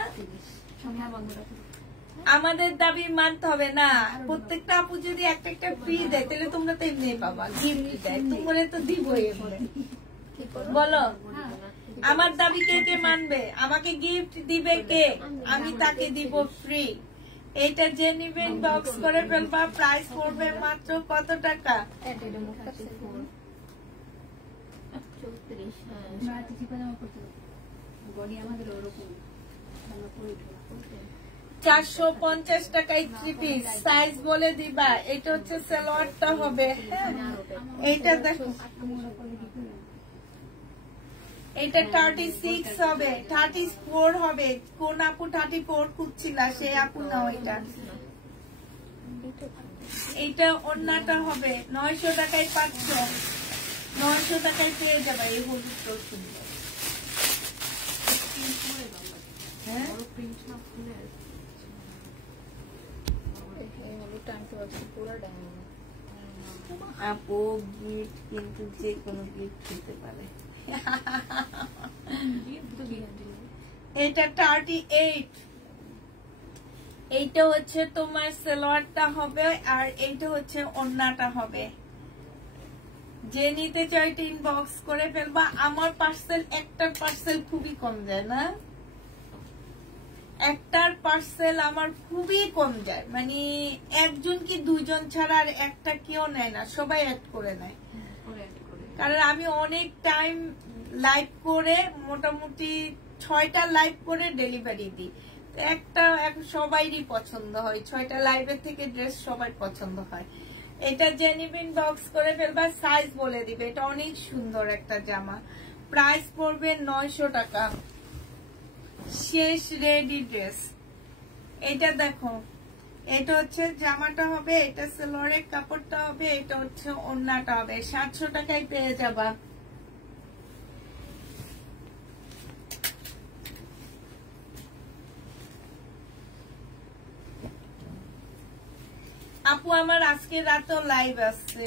আমাদের দাবি মানতে হবে না। প্রত্যেকটা আপু যদি একটা একটা ফ্রি দেয় তাহলে তোমরা তো এমনি পাবা। গিফট দেয় তোমরা তো দিবই এমনি। বলো আমার দাবি কে কে মানবে? আমাকে গিফট দিবে কে? আমি তাকে দিব ফ্রি। এটা যে নিবেন বক্স করে ফেলবা। প্রাইস পড়বে মাত্র কত টাকা? 450 টাকায় 3 পিস। সাইজ বলে দিবা। এটা হচ্ছে সালোয়ারটা হবে। হ্যাঁ, এইটা দেখো, এটা 36 হবে, 34 হবে। কোন আপু 34 খুঁজছিল? সে আপু না ওইটা। এইটা ওন্নাটা হবে, 900 টাকায় পাচ্ছ। 900 টাকায় পেয়ে যাবে। এই হলুদটা সুন্দর। হ্যাঁ, আপু গিফট কিন্তু যে কোনো গিফট দিতে পারে। এটা 38। এইটা হচ্ছে তোমার সালোয়ারটা হবে, আর এইটা হচ্ছে ওন্নাটা হবে। যে নিতে চাইতে ইনবক্স করে ফেলবা। আমার পার্সেল, একটা পার্সেল খুবই কম যায় না, একটার পার্সেল আমার খুবই কম যায়। মানে একজন কি দুইজন ছাড়া আর একটা কেউ নেয় না, সবাই অ্যাড করে নেয়। কারণ আমি অনেক টাইম লাইভ করে, মোটামুটি 6টা লাইভ করে ডেলিভারি দিই। একটা সবাইরই পছন্দ হয়, 6টা লাইভের থেকে ড্রেস সবাই পছন্দ হয়। এটা যে নিবেন বক্স করে ফেলবা। সাইজ বলে দিবে। এটা অনেক সুন্দর একটা জামা। প্রাইস পড়বে 900 টাকা। শেষ রেডি ড্রেস। এটা দেখো, এটা হচ্ছে জামাটা হবে, এটা সালোয়ারের কাপড়টা হবে, এটা হচ্ছে ওন্নাটা হবে। 700 টাকায় পেয়ে যাবা। আপু আমার আজকে রাতেও লাইভ আছে।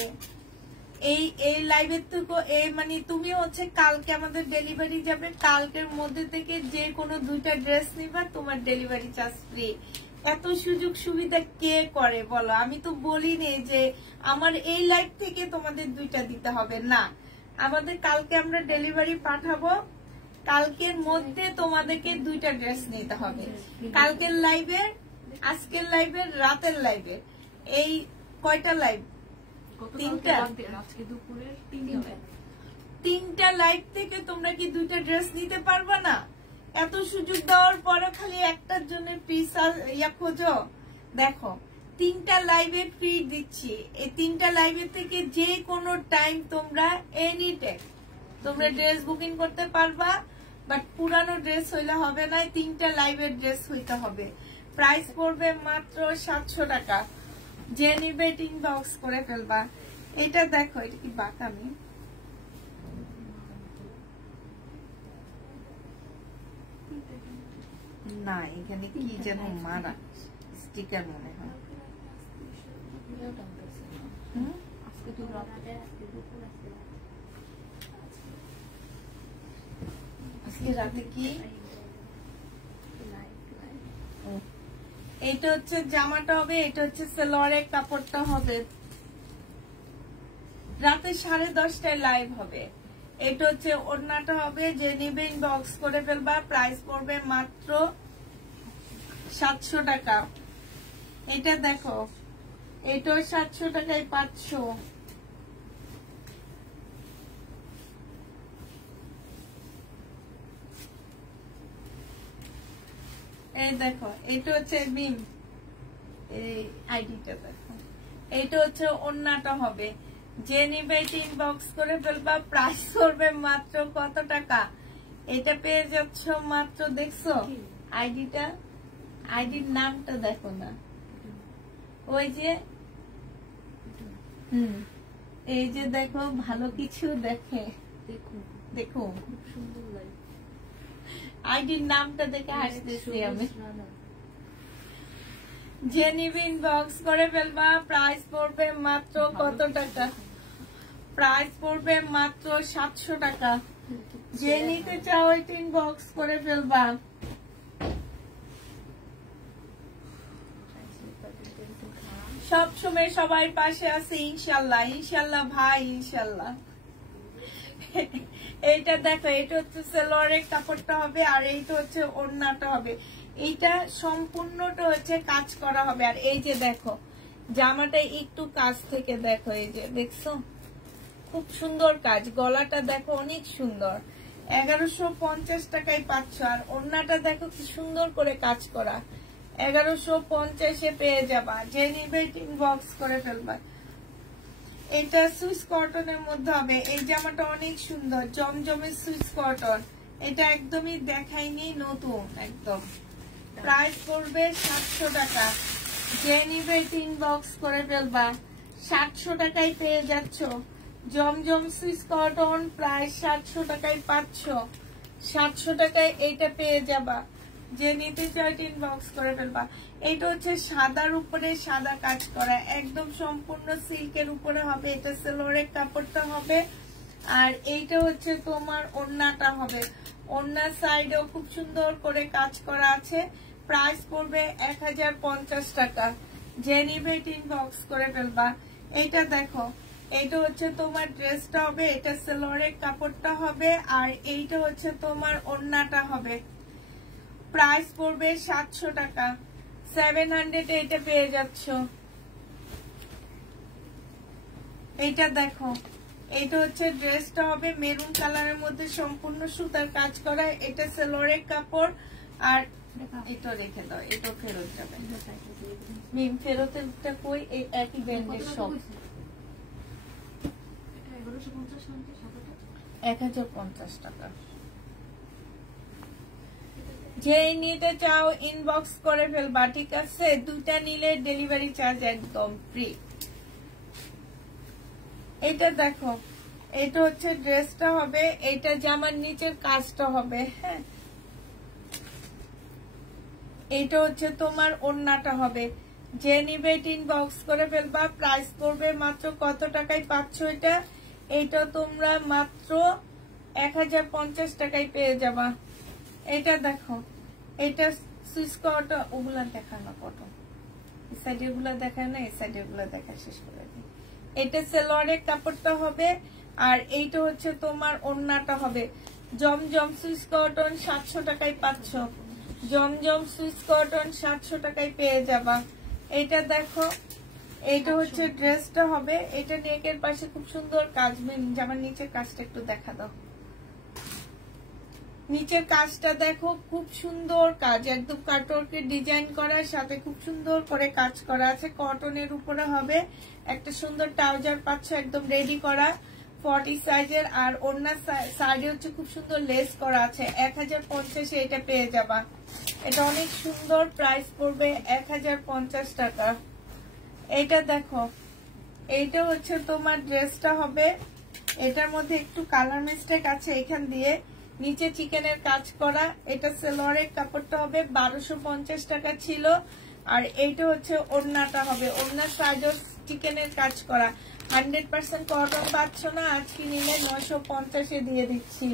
এই লাইভের থেকে এই মানে তুমি হচ্ছে কালকে আমাদের ডেলিভারি যাবে। কালকের মধ্যে থেকে যে কোনো 2টা ড্রেস নিবা, তোমার ডেলিভারি চার্জ ফ্রি। এত সুযোগ সুবিধা কে করে বলো? আমি তো বলিনি যে আমার এই লাইভ থেকে তোমাদের 2টা দিতে হবে না। আমাদের কালকে আমরা ডেলিভারি পাঠাবো, কালকের মধ্যে তোমাদেরকে 2টা ড্রেস নিতে হবে। কালকের লাইভে, আজকের লাইভে, রাতের লাইভে। এই কয়টা লাইভ? 3টা। 3টা লাইভ থেকে তোমরা কি 2টা ড্রেস নিতে পারবে না? এত সুযোগ দেওয়ার পরে খালি একটার জন্য পিস খোঁজো। দেখো 3টা লাইভে ফ্রি দিচ্ছি। এই 3টা লাইভের থেকে যে কোনো টাইম তোমরা এনি টাইম তোমরা ড্রেস বুকিং করতে পারবা। বাট পুরানো ড্রেস হইলে হবে না, 3টা লাইভের ড্রেস হইতে হবে। প্রাইস পড়বে মাত্র 700 টাকা। যে নিবে ইনবক্স করে ফেলবা। এটা দেখো, এটা কি বাটামি? না, এখানে কি যেন মারা স্টিকার মনে হয়। আজকে রাতে কি এটা হচ্ছে জামাটা হবে, এটা হচ্ছে সালোয়ারের কাপড়টা হবে। রাতে 10:30টায় লাইভ হবে। এটা হচ্ছে ওড়নাটা হবে, যে নিবে ইনবক্স করে ফেলবা। প্রাইস পড়বে মাত্র 700 টাকা। এটা দেখো, এটাও 700 টাকায় 500। এই দেখো, এটা হচ্ছে বিম, এই আইডিটা দেখো। এটা হচ্ছে ওড়নাটা হবে, যে নিবে ইনবক্স করে ফেলবা। প্রাইস করবে মাত্র কত টাকা? এটা পেয়ে যাচ্ছ মাত্র, দেখছো আইডিটা, আইডির নামটা দেখো না, ওই যে এই যে দেখো, ভালো কিছু দেখে দেখো, খুব সুন্দর লাগে। আইডির নামটা দেখে হাসতেছি আমি। যে নিবে ইনবক্স করে ফেলবা। প্রাইস পড়বে মাত্র কত টাকা? প্রাইস পড়বে মাত্র 700 টাকা। যে নিতে চাও এটা ইনবক্স করে ফেলবা। সব সময় সবাই পাশে আছে ইনশাল্লাহ, ইনশাল্লাহ ভাই, ইনশাল্লাহ। এইটা দেখো, এটা হচ্ছে সালোয়ারের কাপড়টা হবে, আর এইটা হচ্ছে ওড়নাটা হবে। এইটা সম্পূর্ণটা হচ্ছে কাজ করা হবে। আর এই যে দেখো, জামাটা একটু কাছ থেকে দেখো, এই যে দেখছো, খুব সুন্দর কাজ। গলাটা দেখো অনেক সুন্দর, 1150 টাকায় পাচ্ছ। আর ওড়নাটা দেখো কি সুন্দর করে কাজ করা, 1150-এ পেয়ে যাবা। যে নিবে ইনবক্স করে ফেলবা। এটা সুইস কটনের মধ্যে হবে। এই জামাটা অনেক সুন্দর, জমজমের সুইস কটন। এটা একদমই দেখাইনি, নতুন একদম। প্রাইস পড়বে 700 টাকা। যে নিবে ইনবক্স করে ফেলবা। 700 টাকায় পেয়ে যাচ্ছ জমজম সুইস কটন। প্রাইস 700 টাকায় পাচ্ছ। 700 টাকায় এইটা পেয়ে যাবা। যে নিতে চাই ইনবক্স করে ফেলবা। এটা হচ্ছে সাদার উপরে সাদা কাজ করা, একদম সম্পূর্ণ সিল্কের উপরে হবে। এটা সালোয়ারের কাপড়টা হবে, আর এইটা হচ্ছে তোমার ওড়নাটা হবে। ওড়নার সাইডেও খুব সুন্দর করে কাজ করা আছে। প্রাইস পড়বে 1050 টাকা। যে নিবে ইনবক্স করে ফেলবা। এইটা দেখো, এইটা হচ্ছে তোমার ড্রেসটা হবে, এটা সালোয়ারের কাপড়টা হবে, আর এইটা হচ্ছে তোমার ওড়নাটা হবে। প্রাইস পড়বে 700 টাকা। 700 এটা পেয়ে যাচ্ছ। এইটা দেখো, এটা হচ্ছে ড্রেসটা হবে, মেরুন কালারের মধ্যে সম্পূর্ণ সুতার কাজ করা। এটা সালোয়ারের কাপড়। আর এটা রেখে দাও, এটা ফেরত যাবে। মিম ফেরতেরটা কই? এই একই ব্র্যান্ডের সব। 1050 টাকা। যে নিতে চাও ইনবক্স করে ফেলবা, ঠিক আছে? দুইটা নিলে ডেলিভারি চার্জ একদম ফ্রি। এটা দেখো, এটা হচ্ছে ড্রেসটা হবে, এটা জামার নিচের কাজটা হবে। হ্যাঁ, এটা হচ্ছে তোমার ওড়নাটা হবে। যে নিবে ইনবক্স করে ফেলবা। প্রাইস পড়বে মাত্র কত টাকায় পাচ্ছ এটা? এটা তোমরা মাত্র 1050 টাকায় পেয়ে যাবা। এটা দেখো, এটা সুইস কটন। ওগুলা দেখা না, কটন। এই সাইডের গুলা দেখায় না, এই সাইডের গুলা দেখা শেষ করে দিই। এটা সালোয়ারের কাপড়টা হবে, আর এইটা হচ্ছে তোমার ওড়নাটা হবে। জমজম সুইস কটন 700 টাকায় পাচ্ছ। জমজম সুইস কটন 700 টাকায় পেয়ে যাবা। এটা দেখো, এইটা হচ্ছে ড্রেসটা হবে। এটা নেকের পাশে খুব সুন্দর কাজ। জামার নিচের কাজটা একটু দেখা দাও। নিচের কাজটা দেখো, খুব সুন্দর কাজ, একদম কাটওয়ার্কের ডিজাইন করা, সাথে খুব সুন্দর করে কাজ করা আছে। কটনের উপরে হবে। একটা সুন্দর ট্রাউজার পাচ্ছ, একদম রেডি করা 40 সাইজের। আর ওড়নার সাইডে হচ্ছে খুব সুন্দর লেস করা আছে। 1050-এ এটা পেয়ে যাবা। এটা অনেক সুন্দর। প্রাইস পড়বে 1050 টাকা। এটা দেখো, এইটা হচ্ছে তোমার ড্রেসটা হবে। এটার মধ্যে একটু কালার মিস্টেক আছে এখান দিয়ে। নিচে চিকেনের কাজ করা। এটা সালোয়ারের কাপড়টা হবে, 1250 টাকা ছিল। আর এইটা হচ্ছে ওড়নাটা হবে। ওড়নার সাইজও চিকেনের কাজ করা 100% কটন পাচ্ছ না, আজকে নিলে 950 দিয়ে দিচ্ছি।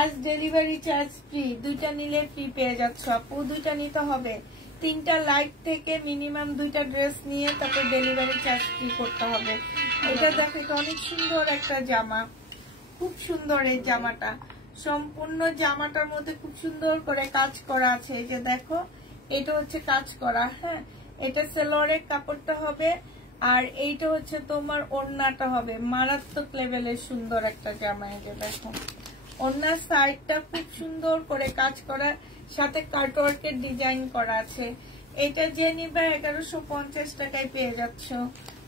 আজ ডেলিভারি চার্জ ফ্রি, 2টা নিলে ফ্রি পেয়ে যাচ্ছ আপু। 2টা নিতে হবে, 3টা লাইক থেকে মিনিমাম 2টা ড্রেস নিয়ে তারপর ডেলিভারি চার্জ ফ্রি করতে হবে। এটা দেখো, এটা অনেক সুন্দর একটা জামা, খুব সুন্দর এই জামাটা। সম্পূর্ণ জামাটার মধ্যে খুব সুন্দর করে কাজ করা আছে। এই যে দেখো, এটা হচ্ছে কাজ করা। হ্যাঁ, এটা সেলোয়ারের কাপড়টা হবে, আর এইটা হচ্ছে তোমার ওড়নাটা হবে। মারাত্মক লেভেলের সুন্দর একটা জামা। এই যে দেখো, ওড়নার সাইডটা খুব সুন্দর করে কাজ করা, সাথে কাটওয়ার্কের ডিজাইন করা আছে। এটা যে নিবে 1150 টাকায় পেয়ে যাচ্ছ।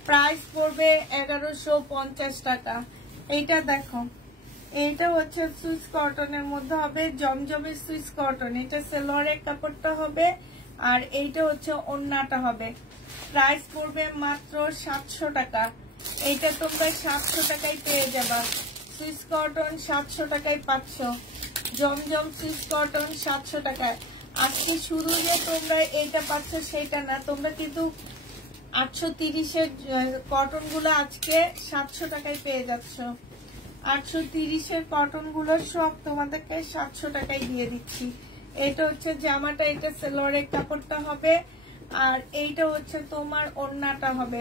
প্রাইস পড়বে 1150 টাকা। এইটা দেখো, এইটা হচ্ছে সুইস কটনের মধ্যে হবে, জমজমের সুইস কটন। এটা সেলোয়ারের কাপড়টা হবে, আর এইটা হচ্ছে ওড়নাটা হবে। প্রাইস পড়বে মাত্র 700 টাকা। এইটা তোমরা 700 টাকায় পেয়ে যাবা। সুইস কটন 700 টাকায় পাচ্ছ। জমজম সুইস কটন 700 টাকায়। আজকে শুরু যে তোমরা এইটা পাচ্ছ সেটা না, তোমরা কিন্তু 830-এর কটন গুলো আজকে 700 টাকায় পেয়ে যাচ্ছ। 830-এর কটন গুলো সব তোমাদেরকে 700 টাকায় দিয়ে দিচ্ছি। এটা হচ্ছে জামাটা, এটা সেলোয়ারের কাপড়টা হবে, আর এইটা হচ্ছে তোমার ওড়নাটা হবে।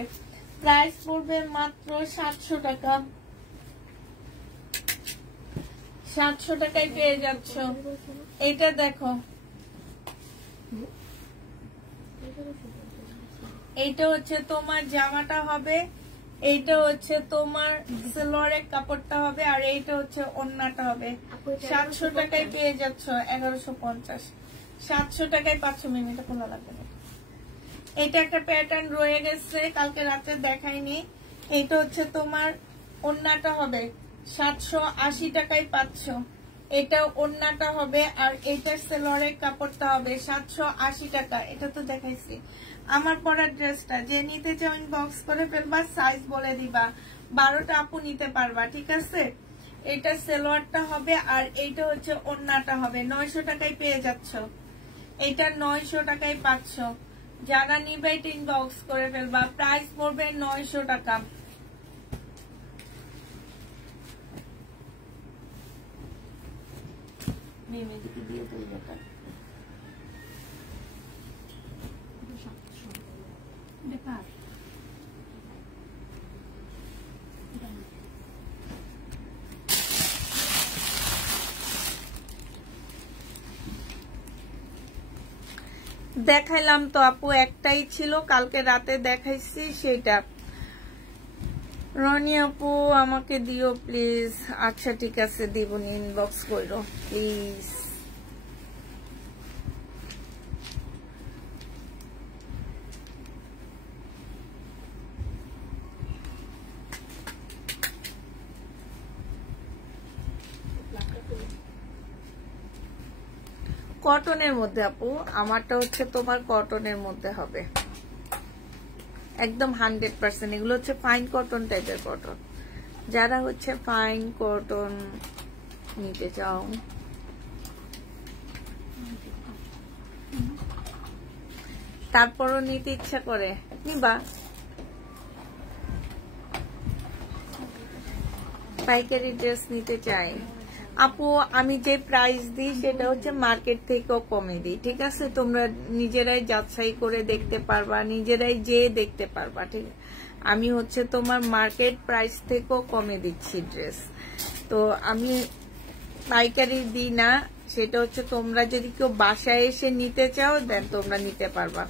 প্রাইস পড়বে মাত্র 700 টাকা। 700 টাকায় পেয়ে যাচ্ছ। এটা দেখো, এইটা হচ্ছে তোমার জামাটা হবে, এইটা হচ্ছে তোমার সেলোয়ারের কাপড়টা হবে, আর এইটা হচ্ছে ওড়নাটা হবে। 700 টাকায় পেয়ে যাচ্ছ। 1150, 700 টাকায় পাচ্ছ। মিনিটা খোলা লাগবে না। এটা একটা প্যাটার্ন রয়ে গেছে, কালকে রাতে দেখাইনি। এইটা হচ্ছে তোমার ওড়নাটা হবে, 780 টাকায় পাচ্ছ। এটা ওড়নাটা হবে, আর এইটার সেলোয়ারের কাপড়টা হবে 780 টাকা। এটা তো দেখাইছি। আমার পরার ড্রেসটা যে নিতে চাও ইনবক্স করে ফেলবা, সাইজ বলে দিবা, 12টা আপু নিতে পারবা, ঠিক আছে। এটা সেলোয়ারটা হবে, আর এইটা হচ্ছে ওড়নাটা হবে। 900 টাকায় পেয়ে যাচ্ছ। এটা 900 টাকায় পাচ্ছ। যারা নিবে এটা ইনবক্স করে ফেলবা। প্রাইস পড়বে 900 টাকা। মেমেদিকে দিয়ে দেবো এটা। বেকার দেখাইলাম তো আপু, একটাই ছিল, কালকে রাতে দেখাইছি সেটা। রনি আপু আমাকে দিও প্লিজ। আচ্ছা ঠিক আছে, দিব, ইনবক্স করো প্লিজ। কটনের মধ্যে আপু, আমারটা হচ্ছে তোমার কটনের মধ্যে হবে, একদম 100%। এগুলো হচ্ছে ফাইন কটন টাইপের কটন। যারা হচ্ছে ফাইন কটন নিতে চাও, তারপরও নিতে ইচ্ছা করে নিবা। পাইকারি ড্রেস নিতে চাই আপু, আমি যে প্রাইস দিই সেটা হচ্ছে মার্কেট থেকেও কমে দিই, ঠিক আছে। তোমরা নিজেরাই যাচাই করে দেখতে পারবা, নিজেরাই যে দেখতে পারবা, ঠিক। আমি হচ্ছে তোমার মার্কেট প্রাইস থেকেও কমে দিচ্ছি ড্রেস। তো আমি পাইকারি দিই না, সেটা হচ্ছে তোমরা যদি কেউ বাসায় এসে নিতে চাও দেন তোমরা নিতে পারবা।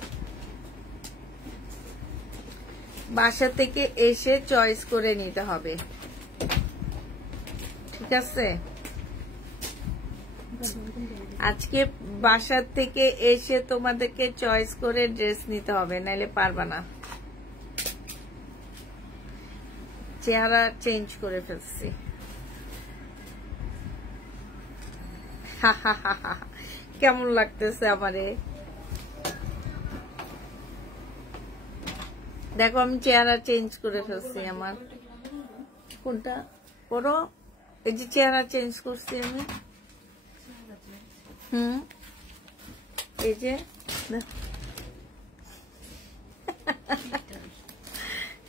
বাসা থেকে এসে চয়েস করে নিতে হবে, ঠিক আছে। আজকে বাসার থেকে এসে তোমাদেরকে চয়েস করে ড্রেস নিতে হবে, নাইলে পারবা না। চেহারা চেঞ্জ করে ফেলছি। কেমন লাগতেছে আমারে দেখো, আমি চেহারা চেঞ্জ করে ফেলছি। আমার কোনটা পরো, এই যে চেহারা চেঞ্জ করছি আমি। এই যে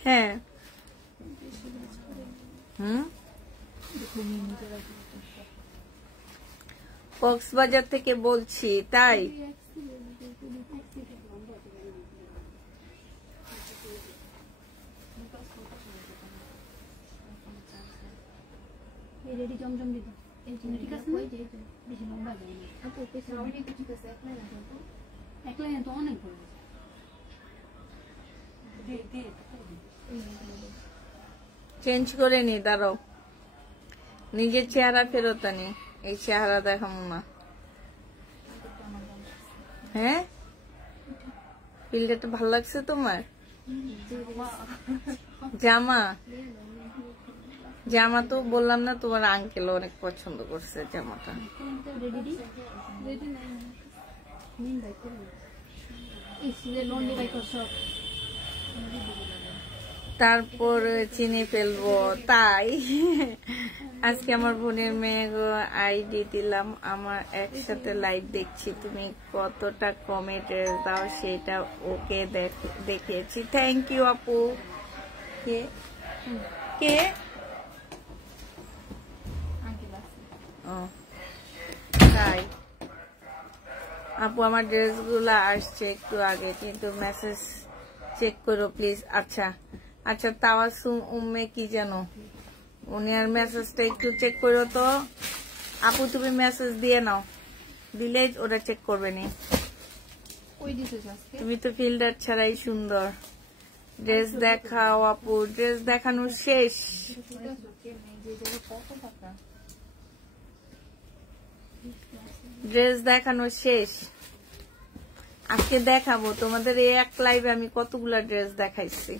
হ্যাঁ কক্সবাজার থেকে বলছি। তাই জমজম দিত ঠিক আছে বেশি লম্বা যায় না এক লাইনে তো অনেক বড় চেঞ্জ করে নি, দাঁড়াও, নিজের চেহারা ফেরত আনি, এই চেহারা দেখাবো না। হ্যাঁ ফিল্ডটা ভালো লাগছে তোমার? জামা জামা তো বললাম না, তোমার আঙ্কেল অনেক পছন্দ করছে জামাটা। তারপর চিনে ফেলবো তাই আজকে আমার বোনের মেয়ে আইডি দিলাম, আমার একসাথে লাইভ দেখছি, তুমি কতটা কমে ড্রেস দাও সেটা ওকে দেখিয়েছি। থ্যাংক ইউ আপু। কে কে তাই আপু আমার ড্রেসগুলো আসছে একটু আগে, কিন্তু মেসেজ চেক করো প্লিজ। আচ্ছা আচ্ছা, তাওয়াসুম উম্মে কি জানো, উনি আর মেসেজটা একটু চেক করো তো আপু, তুমি মেসেজ দিয়ে নাও, দিলে ওরা চেক করবে নি। তুমি তো ফিল্টার ছাড়াই সুন্দর। ড্রেস দেখাও আপু, ড্রেস দেখানো শেষ। ড্রেস দেখানো শেষ, আজকে দেখাবো তোমাদের এই এক লাইভে আমি কতগুলা ড্রেস দেখাইছি।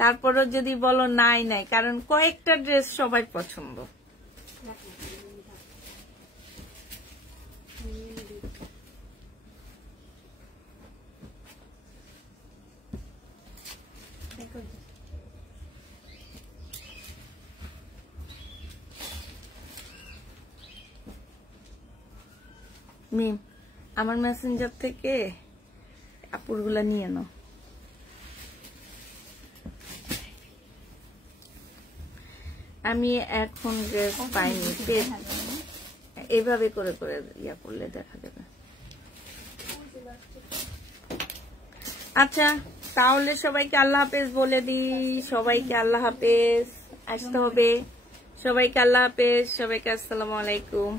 তারপরও যদি বলো নাই নাই, কারণ কয়েকটা ড্রেস সবাই পছন্দ। মিম আমার মেসেঞ্জার থেকে আপুরগুলা নিয়ে নাও। আমি এখন ড্রেস পাইনি, এইভাবে করে করে ইয়া করলে দেখা যাবে। আচ্ছা তাহলে সবাইকে আল্লাহ হাফেজ বলে দিই, সবাইকে আল্লাহ হাফেজ, আসতে হবে সবাইকে, আল্লাহ হাফেজ সবাইকে, আসসালামু আলাইকুম।